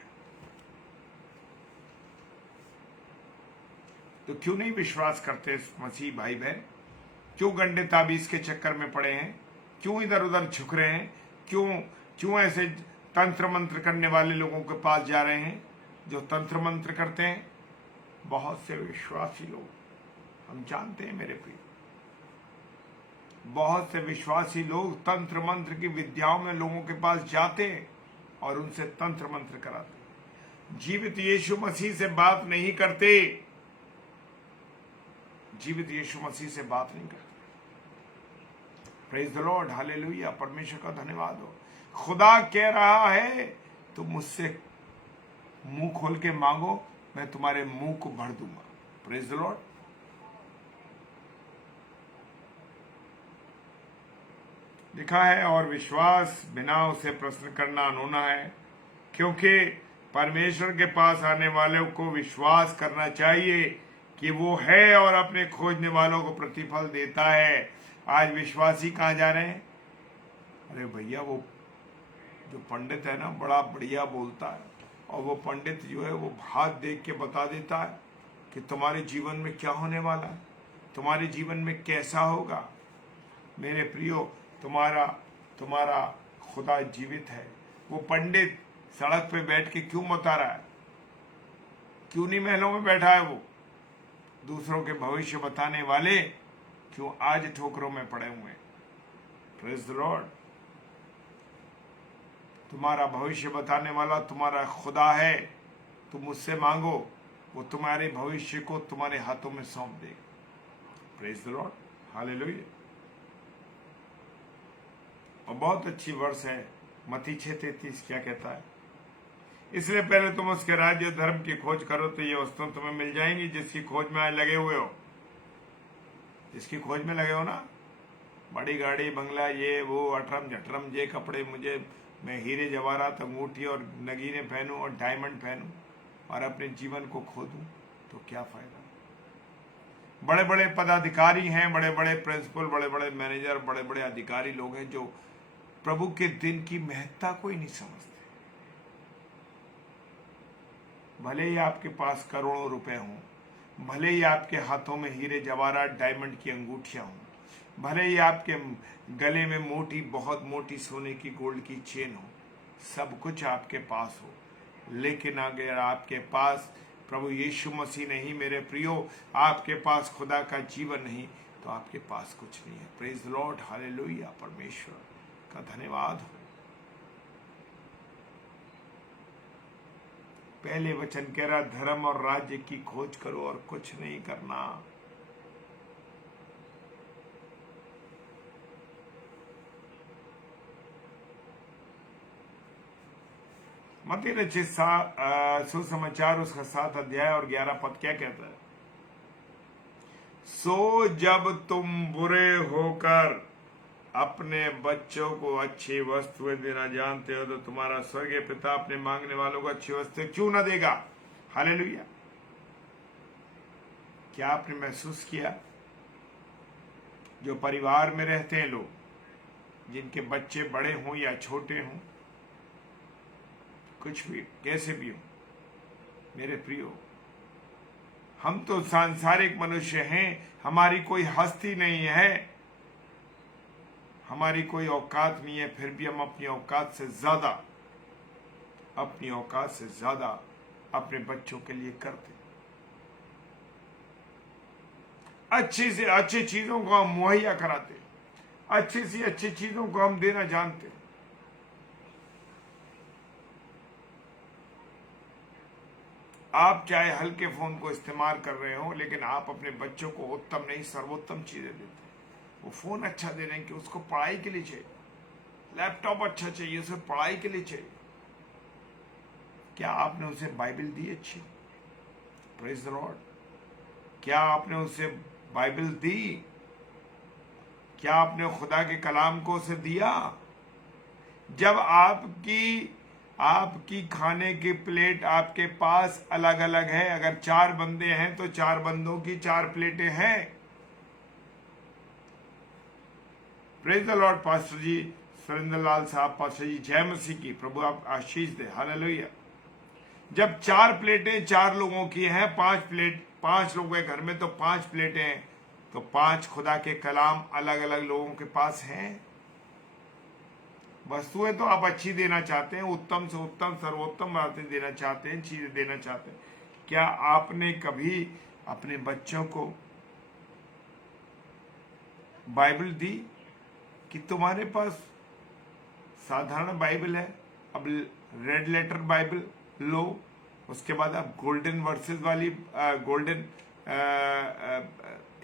तो क्यों नहीं विश्वास करते इस मसीह भाई बहन? क्यों गंडे ताबीज के चक्कर में पड़े हैं? क्यों इधर उधर झुक रहे हैं? क्यों ऐसे तंत्र मंत्र करने वाले लोगों के पास जा रहे हैं, जो तंत्र मंत्र करते हैं। बहुत से विश्वासी लोग, हम जानते हैं मेरे प्रिय, बहुत से विश्वासी लोग तंत्र मंत्र की विद्याओं में लोगों के पास जाते हैं और उनसे तंत्र मंत्र कराते हैं। जीवित यीशु मसीह से बात नहीं करते, जीवित यीशु मसीह से बात नहीं करते। Praise the lord, hallelujah. परमेश्वर का धन्यवाद हो। खुदा कह रहा है तुम मुझसे मुंह खोल के मांगो, मैं तुम्हारे मुंह को भर दूंगा। Praise the Lord. लिखा है, और विश्वास बिना उसे प्रश्न करना अनहोना है, क्योंकि परमेश्वर के पास आने वालों को विश्वास करना चाहिए कि वो है और अपने खोजने वालों को प्रतिफल देता है। आज विश्वासी कहाँ जा रहे हैं? अरे भैया, वो जो पंडित है ना, बड़ा बढ़िया बोलता है, और वो पंडित जो है वो हाथ देख के बता देता है कि तुम्हारे जीवन में क्या होने वाला है, तुम्हारे जीवन में कैसा होगा। मेरे प्रियो, तुम्हारा खुदा जीवित है। वो पंडित सड़क पे बैठ के क्यों बता रहा है? क्यों नहीं महलों में बैठा है? वो दूसरों के भविष्य बताने वाले क्यों आज ठोकरों में पड़े हुए हैं? Praise the Lord. तुम्हारा भविष्य बताने वाला तुम्हारा खुदा है। तुम मुझसे मांगो, वो तुम्हारे भविष्य को तुम्हारे हाथों में सौंप देगा। Praise the lord, hallelujah. और बहुत अच्छी वर्ष है मत्ती 6:33 क्या कहता है? इसलिए पहले तुम उसके राज्य धर्म की खोज करो तो ये वस्तुएं तुम्हें मिल जाएंगी। जिसकी खोज में आज लगे हुए हो, जिसकी खोज में लगे हो ना, बड़ी गाड़ी, बंगला, ये वो, अठरम झटरम, ये कपड़े, मैं हीरे जवाहरात, अंगूठी और नगीने पहनूं और डायमंड पहनूं और अपने जीवन को खो दूं, तो क्या फायदा? बड़े बड़े पदाधिकारी हैं, बड़े बड़े प्रिंसिपल, बड़े बड़े मैनेजर, बड़े बड़े अधिकारी लोग हैं जो प्रभु के दिन की महत्ता को ही नहीं समझते। भले ही आपके पास करोड़ों रुपए हों, भले ही आपके हाथों में हीरे जवाहरात डायमंड की अंगूठियां हों, भले ही आपके गले में मोटी, बहुत मोटी सोने की गोल्ड की चेन हो, सब कुछ आपके पास हो, लेकिन अगर आपके पास प्रभु यीशु मसीह नहीं, मेरे प्रियो, आपके पास खुदा का जीवन नहीं, तो आपके पास कुछ नहीं है। Praise the lord, hallelujah. परमेश्वर का धन्यवाद हो। पहले वचन कह रहा, धर्म और राज्य की खोज करो और कुछ नहीं करना। मत्ती रचित सुसमाचार उसका 7 अध्याय और 11 पद क्या कहता है? सो जब तुम बुरे होकर अपने बच्चों को अच्छी वस्तुएं देना जानते हो, तो तुम्हारा स्वर्गीय पिता अपने मांगने वालों को अच्छी वस्तुएं क्यों ना देगा? हालेलुया। क्या आपने महसूस किया, जो परिवार में रहते हैं लोग, जिनके बच्चे बड़े हों या छोटे हों, कुछ भी कैसे भी हो, मेरे प्रियो, हम तो सांसारिक मनुष्य हैं, हमारी कोई हस्ती नहीं है, हमारी कोई औकात नहीं है, फिर भी हम अपनी औकात से ज्यादा अपने बच्चों के लिए करते। अच्छी से अच्छी चीजों को हम मुहैया कराते, अच्छी सी अच्छी चीजों को हम देना जानते। आप चाहे हल्के फोन को इस्तेमाल कर रहे हो, लेकिन आप अपने बच्चों को उत्तम नहीं, सर्वोत्तम चीजें देते हैं। वो फोन अच्छा दे रहे हैं कि उसको पढ़ाई के लिए चाहिए, लैपटॉप अच्छा चाहिए, उसे पढ़ाई के लिए चाहिए। क्या आपने उसे बाइबल दी अच्छी? Praise the Lord. क्या आपने उसे बाइबल दी? क्या आपने खुदा के कलाम को उसे दिया? जब आपकी खाने की प्लेट आपके पास अलग अलग है, अगर 4 बंदे हैं तो 4 बंदों की 4 प्लेटें हैं। Praise the Lord. पास्टर जी सुरेंद्र लाल साहब, पास्टर जी, जय मसीह की। प्रभु आप आशीष दे, हालेलुया। जब 4 प्लेटें 4 लोगों की हैं, 5 लोगों के घर में तो 5 प्लेटें हैं, तो 5 खुदा के कलाम अलग अलग लोगों के पास हैं। वस्तुएं तो आप अच्छी देना चाहते हैं, उत्तम से उत्तम सर्वोत्तम बातें देना चाहते हैं, चीजें देना चाहते हैं। क्या आपने कभी अपने बच्चों को बाइबल दी कि तुम्हारे पास साधारण बाइबल है, अब रेड लेटर बाइबल लो, उसके बाद आप गोल्डन वर्सेस वाली गोल्डन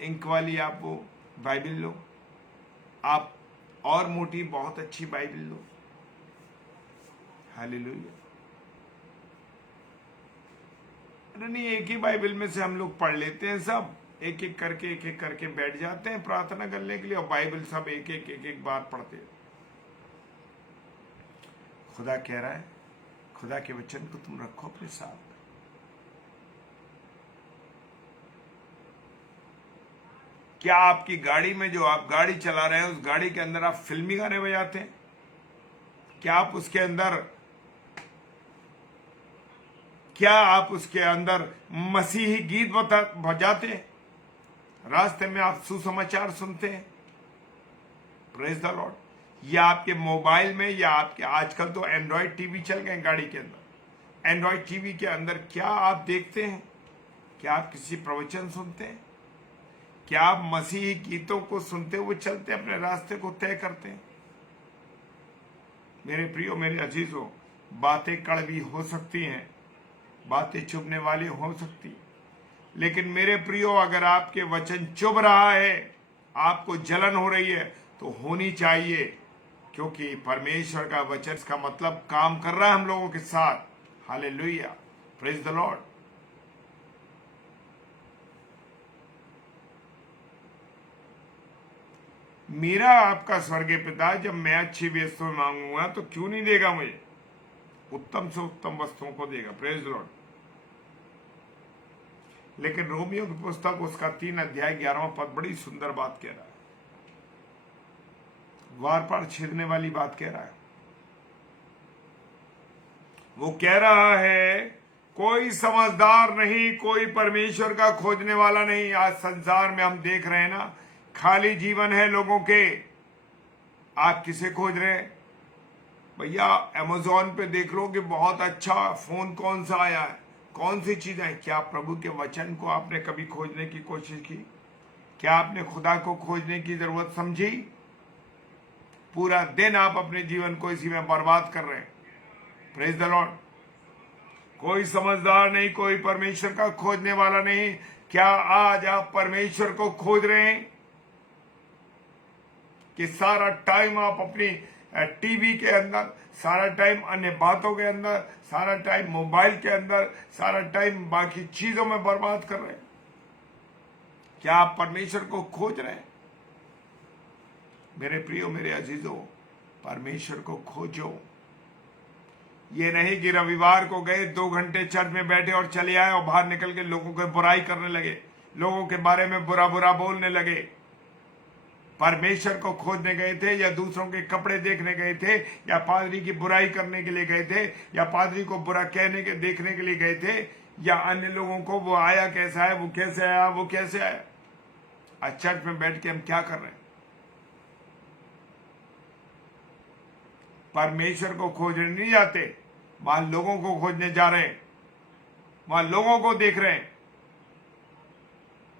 इंक वाली आप वो बाइबल लो, आप और मोटी बहुत अच्छी बाइबल लो। हालेलुया। अरे नहीं, एक ही बाइबल में से हम लोग पढ़ लेते हैं, सब एक एक करके बैठ जाते हैं प्रार्थना करने के लिए, और बाइबल सब एक एक बार पढ़ते हैं। खुदा कह रहा है, खुदा के वचन को तुम रखो अपने साथ। क्या आपकी गाड़ी में, जो आप गाड़ी चला रहे हैं, उस गाड़ी के अंदर आप फिल्मी गाने बजाते हैं? क्या आप उसके अंदर मसीही गीत बजाते हैं? रास्ते में आप सुसमाचार सुनते हैं? Praise the Lord. या आपके मोबाइल में, या आपके आजकल तो एंड्रॉयड टीवी चल गए गाड़ी के अंदर, एंड्रॉयड टीवी के अंदर क्या आप देखते हैं? क्या आप किसी प्रवचन सुनते हैं? क्या आप मसीही गीतों को सुनते हुए चलते अपने रास्ते को तय करते हैं? मेरे प्रियो, मेरे अजीजों, बातें कड़वी हो सकती हैं, बातें चुभने वाली हो सकती, लेकिन मेरे प्रियो, अगर आपके वचन चुभ रहा है, आपको जलन हो रही है, तो होनी चाहिए, क्योंकि परमेश्वर का वचन का मतलब काम कर रहा है हम लोगों के साथ। Hallelujah, praise the Lord. मेरा आपका स्वर्गीय पिता जब मैं अच्छी वस्तुएं मांगूंगा तो क्यों नहीं देगा मुझे? उत्तम से उत्तम वस्तुओं को देगा। Praise the Lord. लेकिन रोमियो की पुस्तक उसका 3 अध्याय 11वां पद बड़ी सुंदर बात कह रहा है, वार पार छेदने वाली बात कह रहा है। वो कह रहा है, कोई समझदार नहीं, कोई परमेश्वर का खोजने वाला नहीं। आज संसार में हम देख रहे हैं ना, खाली जीवन है लोगों के। आप किसे खोज रहे हैं? भैया अमेज़न पे देख लो कि बहुत अच्छा फोन कौन सा आया है, कौन सी चीजें हैं। क्या प्रभु के वचन को आपने कभी खोजने की कोशिश की? क्या आपने खुदा को खोजने की जरूरत समझी? पूरा दिन आप अपने जीवन को इसी में बर्बाद कर रहे हैं। Praise the Lord. कोई समझदार नहीं, कोई परमेश्वर का खोजने वाला नहीं। क्या आज आप परमेश्वर को खोज रहे हैं कि सारा टाइम आप अपनी टीवी के अंदर, सारा टाइम अन्य बातों के अंदर, सारा टाइम मोबाइल के अंदर, सारा टाइम बाकी चीजों में बर्बाद कर रहे हैं? क्या आप परमेश्वर को खोज रहे हैं? मेरे प्रियो, मेरे अजीजों, परमेश्वर को खोजो। ये नहीं कि रविवार को गए 2 घंटे चर्च में बैठे और चले आए और बाहर निकल के लोगों को बुराई करने लगे, लोगों के बारे में बुरा बुरा बोलने लगे। परमेश्वर को खोजने गए थे, या दूसरों के कपड़े देखने गए थे, या पादरी की बुराई करने के लिए गए थे, या पादरी को बुरा कहने के देखने के लिए गए थे, या अन्य लोगों को वो आया कैसा है, वो कैसे आया, वो कैसे आया? आज चर्च में बैठ के हम क्या कर रहे हैं? परमेश्वर को खोजने नहीं जाते, वहां लोगों को खोजने जा रहे हैं, वहां लोगों को देख रहे हैं।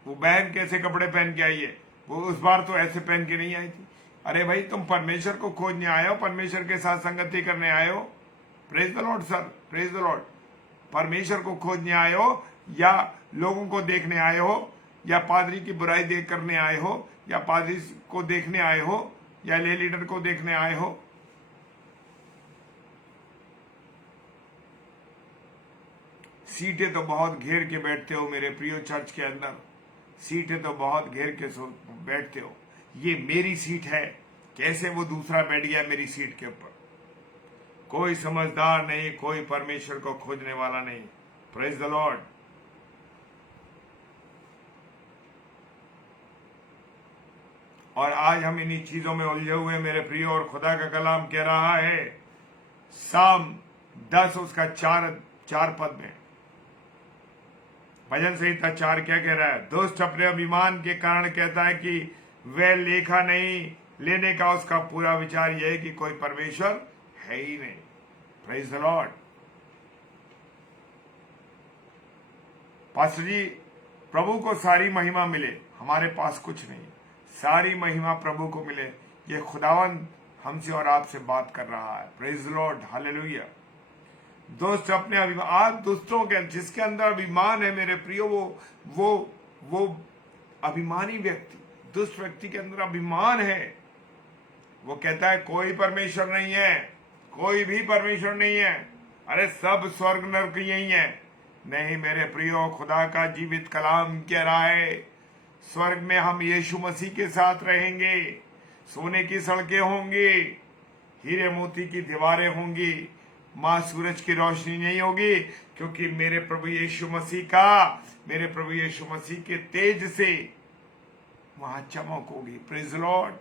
वो बहन कैसे कपड़े पहन के आई है, वो उस बार तो ऐसे पहन के नहीं आई थी। अरे भाई, तुम परमेश्वर को खोजने आए हो, परमेश्वर के साथ संगति करने आए हो। Praise the Lord sir, praise the Lord. परमेश्वर को खोजने आए हो, या लोगों को देखने आए हो, या पादरी की बुराई देख करने आए हो, या पादरी को देखने आए हो, या ले लीडर को देखने आए हो? सीटें तो बहुत घेर के बैठते हो मेरे प्रियो, चर्च के अंदर सीटें तो बहुत घेर के बैठते हो। ये मेरी सीट है, कैसे वो दूसरा बैठ गया मेरी सीट के ऊपर? कोई समझदार नहीं, कोई परमेश्वर को खोजने वाला नहीं। Praise the Lord. और आज हम इन्हीं चीजों में उलझे हुए मेरे प्रियो, और खुदा का कलाम कह रहा है, साम 10 उसका 4 पद में, भजन संहिता 4 क्या कह रहा है? दुष्ट अपने अभिमान के कारण कहता है कि वह लेखा नहीं, लेने का उसका पूरा विचार यह है कि कोई परमेश्वर है ही नहीं। Praise the Lord. पास्टर जी, प्रभु को सारी महिमा मिले, हमारे पास कुछ नहीं, सारी महिमा प्रभु को मिले। ये खुदावन हमसे और आपसे बात कर रहा है। Praise the lord, hallelujah. दोस्त अपने अभिमान, आप दोस्तों के जिसके अंदर अभिमान है मेरे प्रियो, वो अभिमानी व्यक्ति, दुष्ट व्यक्ति के अंदर अभिमान है। वो कहता है कोई परमेश्वर नहीं है, कोई भी परमेश्वर नहीं है, अरे सब स्वर्ग नरक यही है। नहीं मेरे प्रियो, खुदा का जीवित कलाम कह रहा है स्वर्ग में हम यीशु मसीह के साथ रहेंगे, सोने की सड़कें होंगी, हीरे मोती की दीवारें होंगी, मां सूरज की रोशनी नहीं होगी, क्योंकि मेरे प्रभु यीशु मसीह के तेज से वहां चमक होगी। Praise the lord.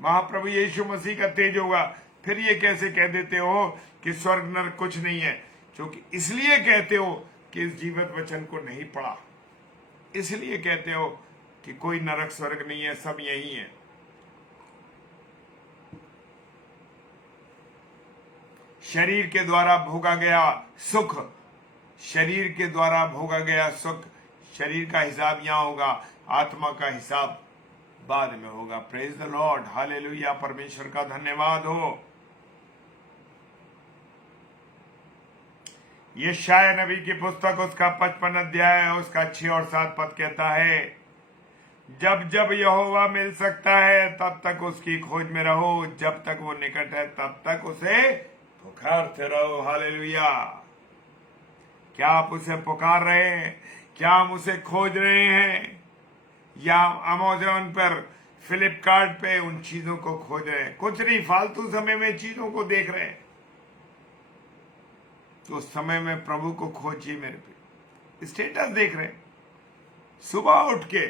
महाप्रभु यीशु मसीह का तेज होगा। फिर ये कैसे कह देते हो कि स्वर्ग नरक कुछ नहीं है? क्योंकि इसलिए कहते हो कि इस जीवित वचन को नहीं पढ़ा, इसलिए कहते हो कि कोई नरक स्वर्ग नहीं है, सब यही है। शरीर के द्वारा भोगा गया सुख, शरीर के द्वारा भोगा गया सुख, शरीर का हिसाब यहां होगा, आत्मा का हिसाब बाद में होगा। Praise the lord, hallelujah. परमेश्वर का धन्यवाद हो। यशायाह नबी की पुस्तक उसका 55 अध्याय उसका 6 और 7 पद कहता है, जब जब यहोवा मिल सकता है तब तक उसकी खोज में रहो, जब तक वो निकट है तब तक उसे पुकारते रहो। हालेलुया। क्या आप उसे पुकार रहे हैं? क्या हम उसे खोज रहे हैं? या अमेज़न पर, फ्लिपकार्ट पे उन चीजों को खोज रहे हैं? कुछ नहीं, फालतू समय में चीजों को देख रहे हैं। तो उस समय में प्रभु को खोजिए मेरे पे। स्टेटस देख रहे हैं, सुबह उठ के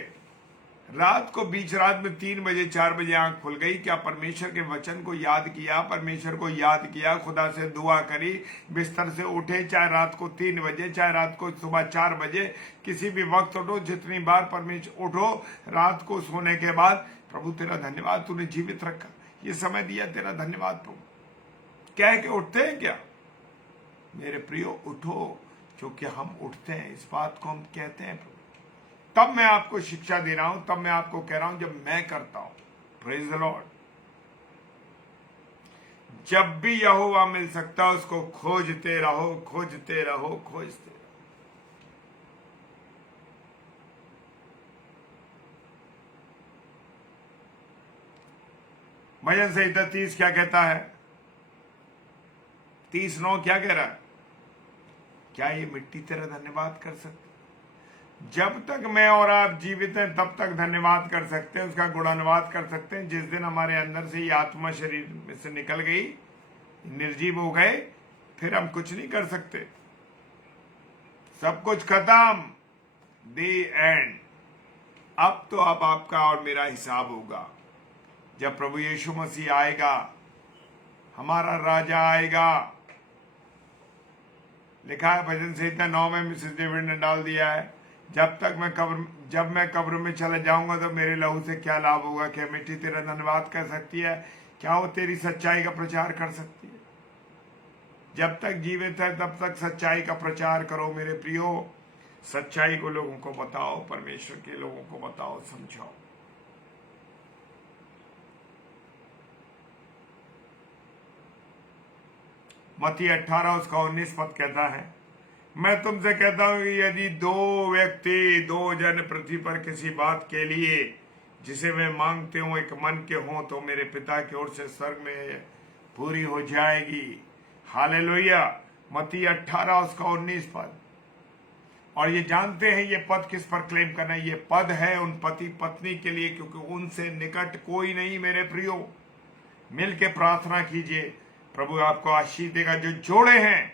रात को, बीच रात में 3 बजे 4 बजे आंख खुल गई, क्या परमेश्वर के वचन को याद किया, परमेश्वर को याद किया, खुदा से दुआ करी, बिस्तर से उठे, चाहे रात को 3 बजे, चाहे रात को सुबह 4 बजे, किसी भी वक्त उठो, जितनी बार परमेश्वर उठो, रात को सोने के बाद, प्रभु तेरा धन्यवाद, तूने जीवित रखा, ये समय दिया, तेरा धन्यवाद प्रभु कह के उठते हैं क्या? मेरे प्रियो उठो, क्योंकि हम उठते हैं, इस बात को हम कहते हैं प्रभु। तब मैं आपको शिक्षा दे रहा हूं, तब मैं आपको कह रहा हूं जब मैं करता हूं। Praise the Lord. जब भी यहोवा मिल सकता उसको खोजते रहो, खोजते रहो, खोजते रहो। भजन संहिता 30 क्या कहता है? 30:9 क्या कह रहा है? क्या ये मिट्टी तेरा धन्यवाद कर सकती? जब तक मैं और आप जीवित हैं तब तक धन्यवाद कर सकते हैं, उसका गुणानुवाद कर सकते हैं। जिस दिन हमारे अंदर से ये आत्मा शरीर में से निकल गई, निर्जीव हो गए, फिर हम कुछ नहीं कर सकते, सब कुछ खत्म, द एंड। अब तो अब आपका और मेरा हिसाब होगा। जब प्रभु यीशु मसीह आएगा, हमारा राजा आएगा। लिखा है भजन संहिता 9 में मिसेस डेविड ने डाल दिया है, जब मैं कब्र में चला जाऊंगा तो मेरे लहू से क्या लाभ होगा? क्या मिट्टी तेरा धन्यवाद कर सकती है? क्या वो तेरी सच्चाई का प्रचार कर सकती है? जब तक जीवित है तब तक सच्चाई का प्रचार करो मेरे प्रियो। सच्चाई को लोगों को बताओ, परमेश्वर के लोगों को बताओ, समझाओ। मत्ती 18 उसका 19 पद कहता है, मैं तुमसे कहता हूं कि यदि 2 जन पृथ्वी पर किसी बात के लिए जिसे वे मांगते हो एक मन के हों तो मेरे पिता की ओर से स्वर्ग में पूरी हो जाएगी। हालेलुया। मत्ती 18 उसका 19 पद। और ये जानते हैं ये पद किस पर क्लेम करना है? ये पद है उन पति पत्नी के लिए, क्योंकि उनसे निकट कोई नहीं मेरे प्रियो। मिल के प्रार्थना कीजिए, प्रभु आपको आशीष देगा। जो जोड़े हैं,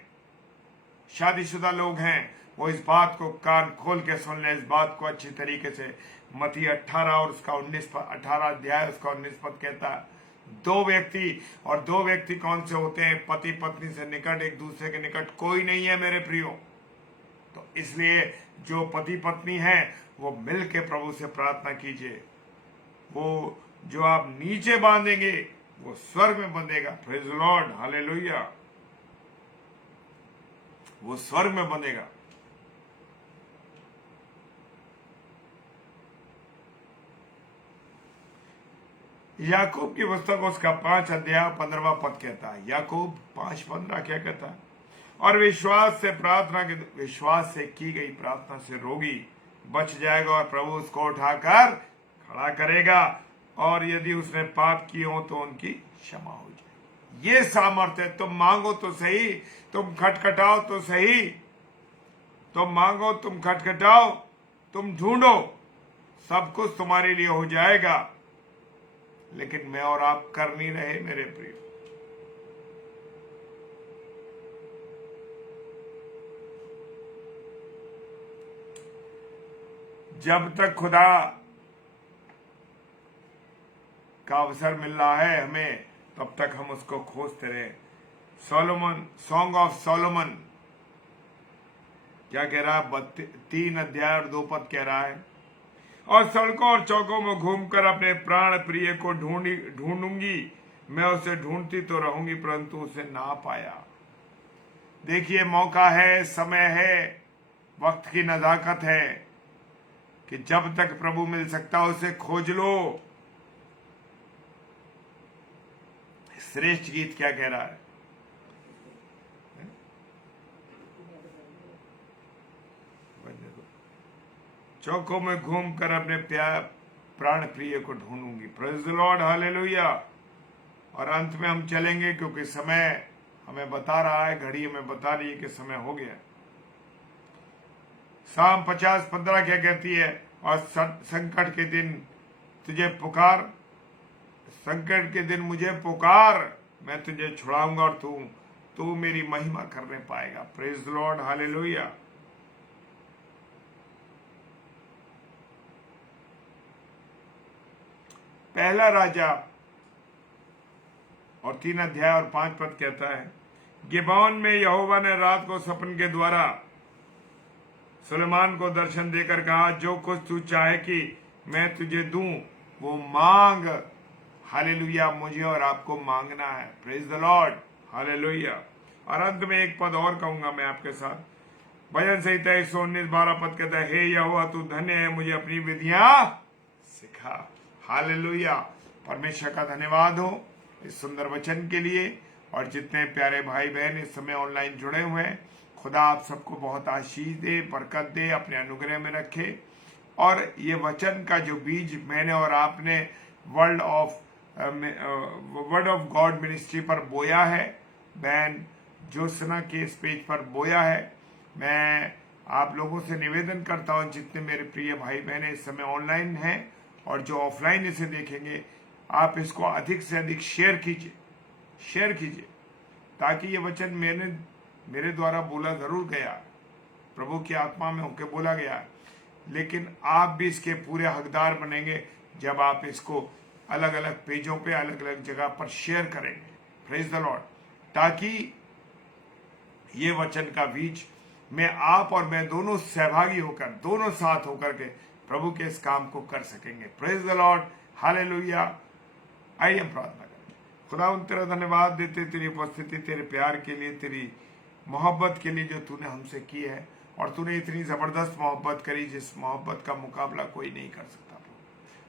शादीशुदा लोग हैं, वो इस बात को कान खोल के सुन ले, इस बात को अच्छी तरीके से। मत्ती 18 और उसका 19 पद, 18 अध्याय उसका 19 पद कहता है 2 व्यक्ति, और 2 व्यक्ति कौन से होते हैं? पति पत्नी से निकट, एक दूसरे के निकट कोई नहीं है मेरे प्रियो। तो इसलिए जो पति पत्नी है वो मिल के प्रभु से प्रार्थना कीजिए, वो जो आप नीचे बांधेंगे वो स्वर्ग में बंधेगा। Praise the lord, hallelujah. वो स्वर्ग में बंधेगा। याकूब की पुस्तक उसका 5 अध्याय 15वां पद कहता है, याकूब 5:15 क्या कहता है? और विश्वास से की गई प्रार्थना से रोगी बच जाएगा और प्रभु उसको उठाकर खड़ा करेगा, और यदि उसने पाप किए हो तो उनकी क्षमा हो जाए। ये सामर्थ्य है। तुम मांगो तो सही, तुम खटखटाओ तो सही, तुम मांगो, तुम खटखटाओ, तुम ढूंढो, सब कुछ तुम्हारे लिए हो जाएगा। लेकिन मैं और आप कर नहीं रहे मेरे प्रिय। जब तक खुदा का अवसर मिल रहा है हमें, तब तक हम उसको खोजते रहे। सोलोमन, सॉन्ग ऑफ सोलोमन क्या कह रहा है? 3 अध्याय और 2 पद कह रहा है, और सड़कों और चौकों में घूमकर अपने प्राण प्रिय को ढूंढूंगी, मैं उसे ढूंढती तो रहूंगी परंतु उसे ना पाया। देखिए, मौका है, समय है, वक्त की नजाकत है कि जब तक प्रभु मिल सकता उसे खोज लो। श्रेष्ठ गीत क्या कह रहा है? चौकों में घूमकर अपने प्राण प्रिय को ढूंढूंगी। Praise the lord, hallelujah. और अंत में हम चलेंगे क्योंकि समय हमें बता रहा है, घड़ी हमें बता रही है कि समय हो गया। Psalm 50:15 क्या कहती है? और संकट के दिन तुझे पुकार, संकट के दिन मुझे पुकार, मैं तुझे छुड़ाऊंगा और तू मेरी महिमा करने पाएगा। Praise the lord, hallelujah. पहला राजा और 3 अध्याय और 5 पद कहता है, गिबोन में यहोवा ने रात को सपन के द्वारा सुलेमान को दर्शन देकर कहा, जो कुछ तू चाहे कि मैं तुझे दूं वो मांग। हालेलुया। मुझे और आपको मांगना है। Praise the lord, hallelujah. और अंत में एक पद और कहूंगा मैं आपके साथ। भजन संहिता 119:12 पद कहता है, हे यहोवा तू धन्य है, मुझे अपनी विधियां सिखा। हालेलुया। परमेश्वर का धन्यवाद हो इस सुंदर वचन के लिए। और जितने प्यारे भाई बहन इस समय ऑनलाइन जुड़े हुए हैं, खुदा आप सबको बहुत आशीष दे, बरकत दे, अपने अनुग्रह में रखे। और ये वचन का जो बीज मैंने और आपने वर्ड ऑफ गॉड मिनिस्ट्री पर बोया है, बहन ज्योत्सना के इस पेज पर बोया है, मैं आप लोगों से निवेदन करता हूं, जितने मेरे प्रिय भाई बहन इस समय ऑनलाइन हैं और जो ऑफलाइन इसे देखेंगे, आप इसको अधिक से अधिक शेयर कीजिए, ताकि ये वचन मेरे द्वारा बोला जरूर गया, प्रभु की आत्मा में होकर बोला गया, लेकिन आप भी इसके पूरे हकदार बनेंगे जब आप इसको अलग अलग पेजों पे, अलग अलग जगह पर शेयर करेंगे। Praise the Lord. ताकि ये वचन का बीज में आप और मैं दोनों सहभागी होकर, दोनों साथ होकर के प्रभु के इस काम को कर सकेंगे। Praise the lord, hallelujah. आइए हम प्रार्थना करें। खुदा तेरा धन्यवाद देते तेरी उपस्थिति, तेरे प्यार के लिए, तेरी मोहब्बत के लिए जो तूने हमसे की है। और तूने इतनी जबरदस्त मोहब्बत करी जिस मोहब्बत का मुकाबला कोई नहीं कर सकता।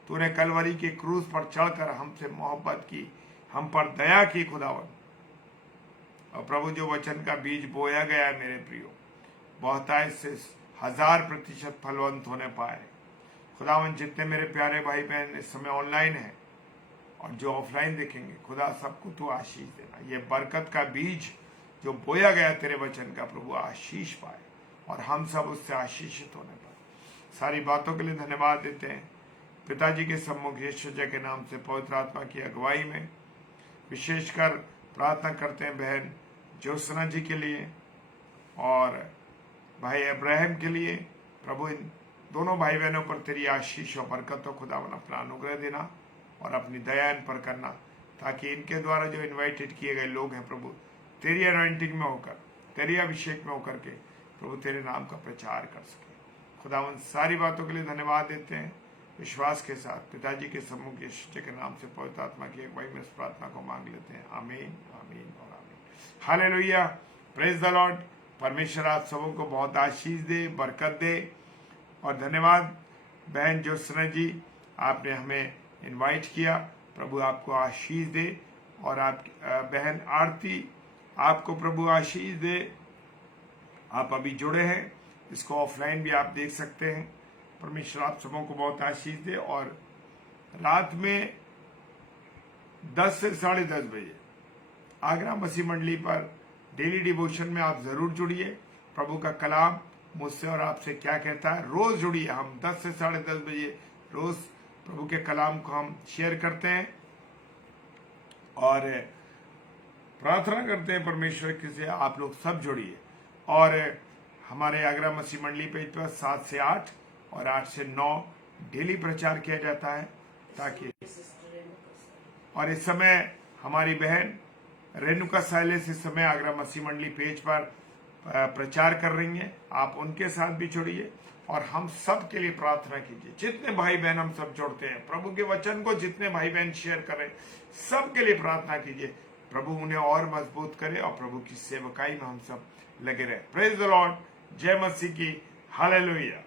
तूने कलवरी के क्रूज पर चढ़कर हमसे मोहब्बत की, हम पर दया की खुदावन। और प्रभु जो वचन का बीज बोया गया है मेरे प्रियो, बहुतायत से 1000% फलवंत होने पाए। खुदावन जितने मेरे प्यारे भाई बहन इस समय ऑनलाइन है और जो ऑफलाइन देखेंगे, खुदा सबको तू आशीष देना। ये बरकत का बीज जो बोया गया तेरे वचन का, प्रभु आशीष पाए और हम सब उससे आशीषित होने पाए। सारी बातों के लिए धन्यवाद देते हैं पिताजी के सम्मुख यीशु के नाम से, पवित्र आत्मा की अगुवाई में। विशेषकर प्रार्थना करते हैं बहन ज्योत्सना जी के लिए और भाई अब्राहम के लिए। प्रभु इन दोनों भाई बहनों पर तेरी आशीष और बरकत हो खुदावन, अपना अनुग्रह देना और अपनी दया इन पर करना, ताकि इनके द्वारा जो इनवाइटेड किए गए लोग हैं प्रभु, तेरी अनॉइंटिंग में होकर, तेरी अभिषेक में होकर के प्रभु तेरे नाम का प्रचार कर सके। खुदावन सारी बातों के लिए धन्यवाद देते हैं। विश्वास के साथ पिताजी के सम्मुख यीशु के नाम से पवित्र आत्मा की अगुवाई में इस प्रार्थना को मांग लेते हैं। आमीन, आमीन और आमीन। Hallelujah, praise the Lord. परमेश्वर आप सबों को बहुत आशीष दे, बरकत दे। और धन्यवाद बहन ज्योत्सना जी, आपने हमें इनवाइट किया। प्रभु आपको आशीष दे। और आप बहन आरती, आपको प्रभु आशीष दे। आप अभी जुड़े हैं, इसको ऑफलाइन भी आप देख सकते हैं। परमेश्वर आप सबों को बहुत आशीष दे। और रात में 10 से 10:30 बजे आगरा मसीह मंडली पर डेली डिवोशन में आप जरूर जुड़िए। प्रभु का कलाम मुझसे और आपसे क्या कहता है, रोज जुड़िए। हम 10 से 10:30 बजे रोज प्रभु के कलाम को हम शेयर करते हैं और प्रार्थना करते हैं परमेश्वर के से आप लोग सब जुड़िए। और हमारे आगरा मसीह मंडली पेज पर 7 से 8 और 8 से 9 डेली प्रचार किया जाता है, ताकि और इस समय हमारी बहन रेणुका साइलेस इस समय आगरा मसीह मंडली पेज पर प्रचार कर रही हैं। आप उनके साथ भी जुड़िए और हम सब के लिए प्रार्थना कीजिए। जितने भाई बहन हम सब जुड़ते हैं, प्रभु के वचन को जितने भाई बहन शेयर करें, सब के लिए प्रार्थना कीजिए। प्रभु उन्हें और मजबूत करे और प्रभु की सेवकाई में हम सब लगे रहे। Praise the Lord. जय मसीह की। हालेलुया।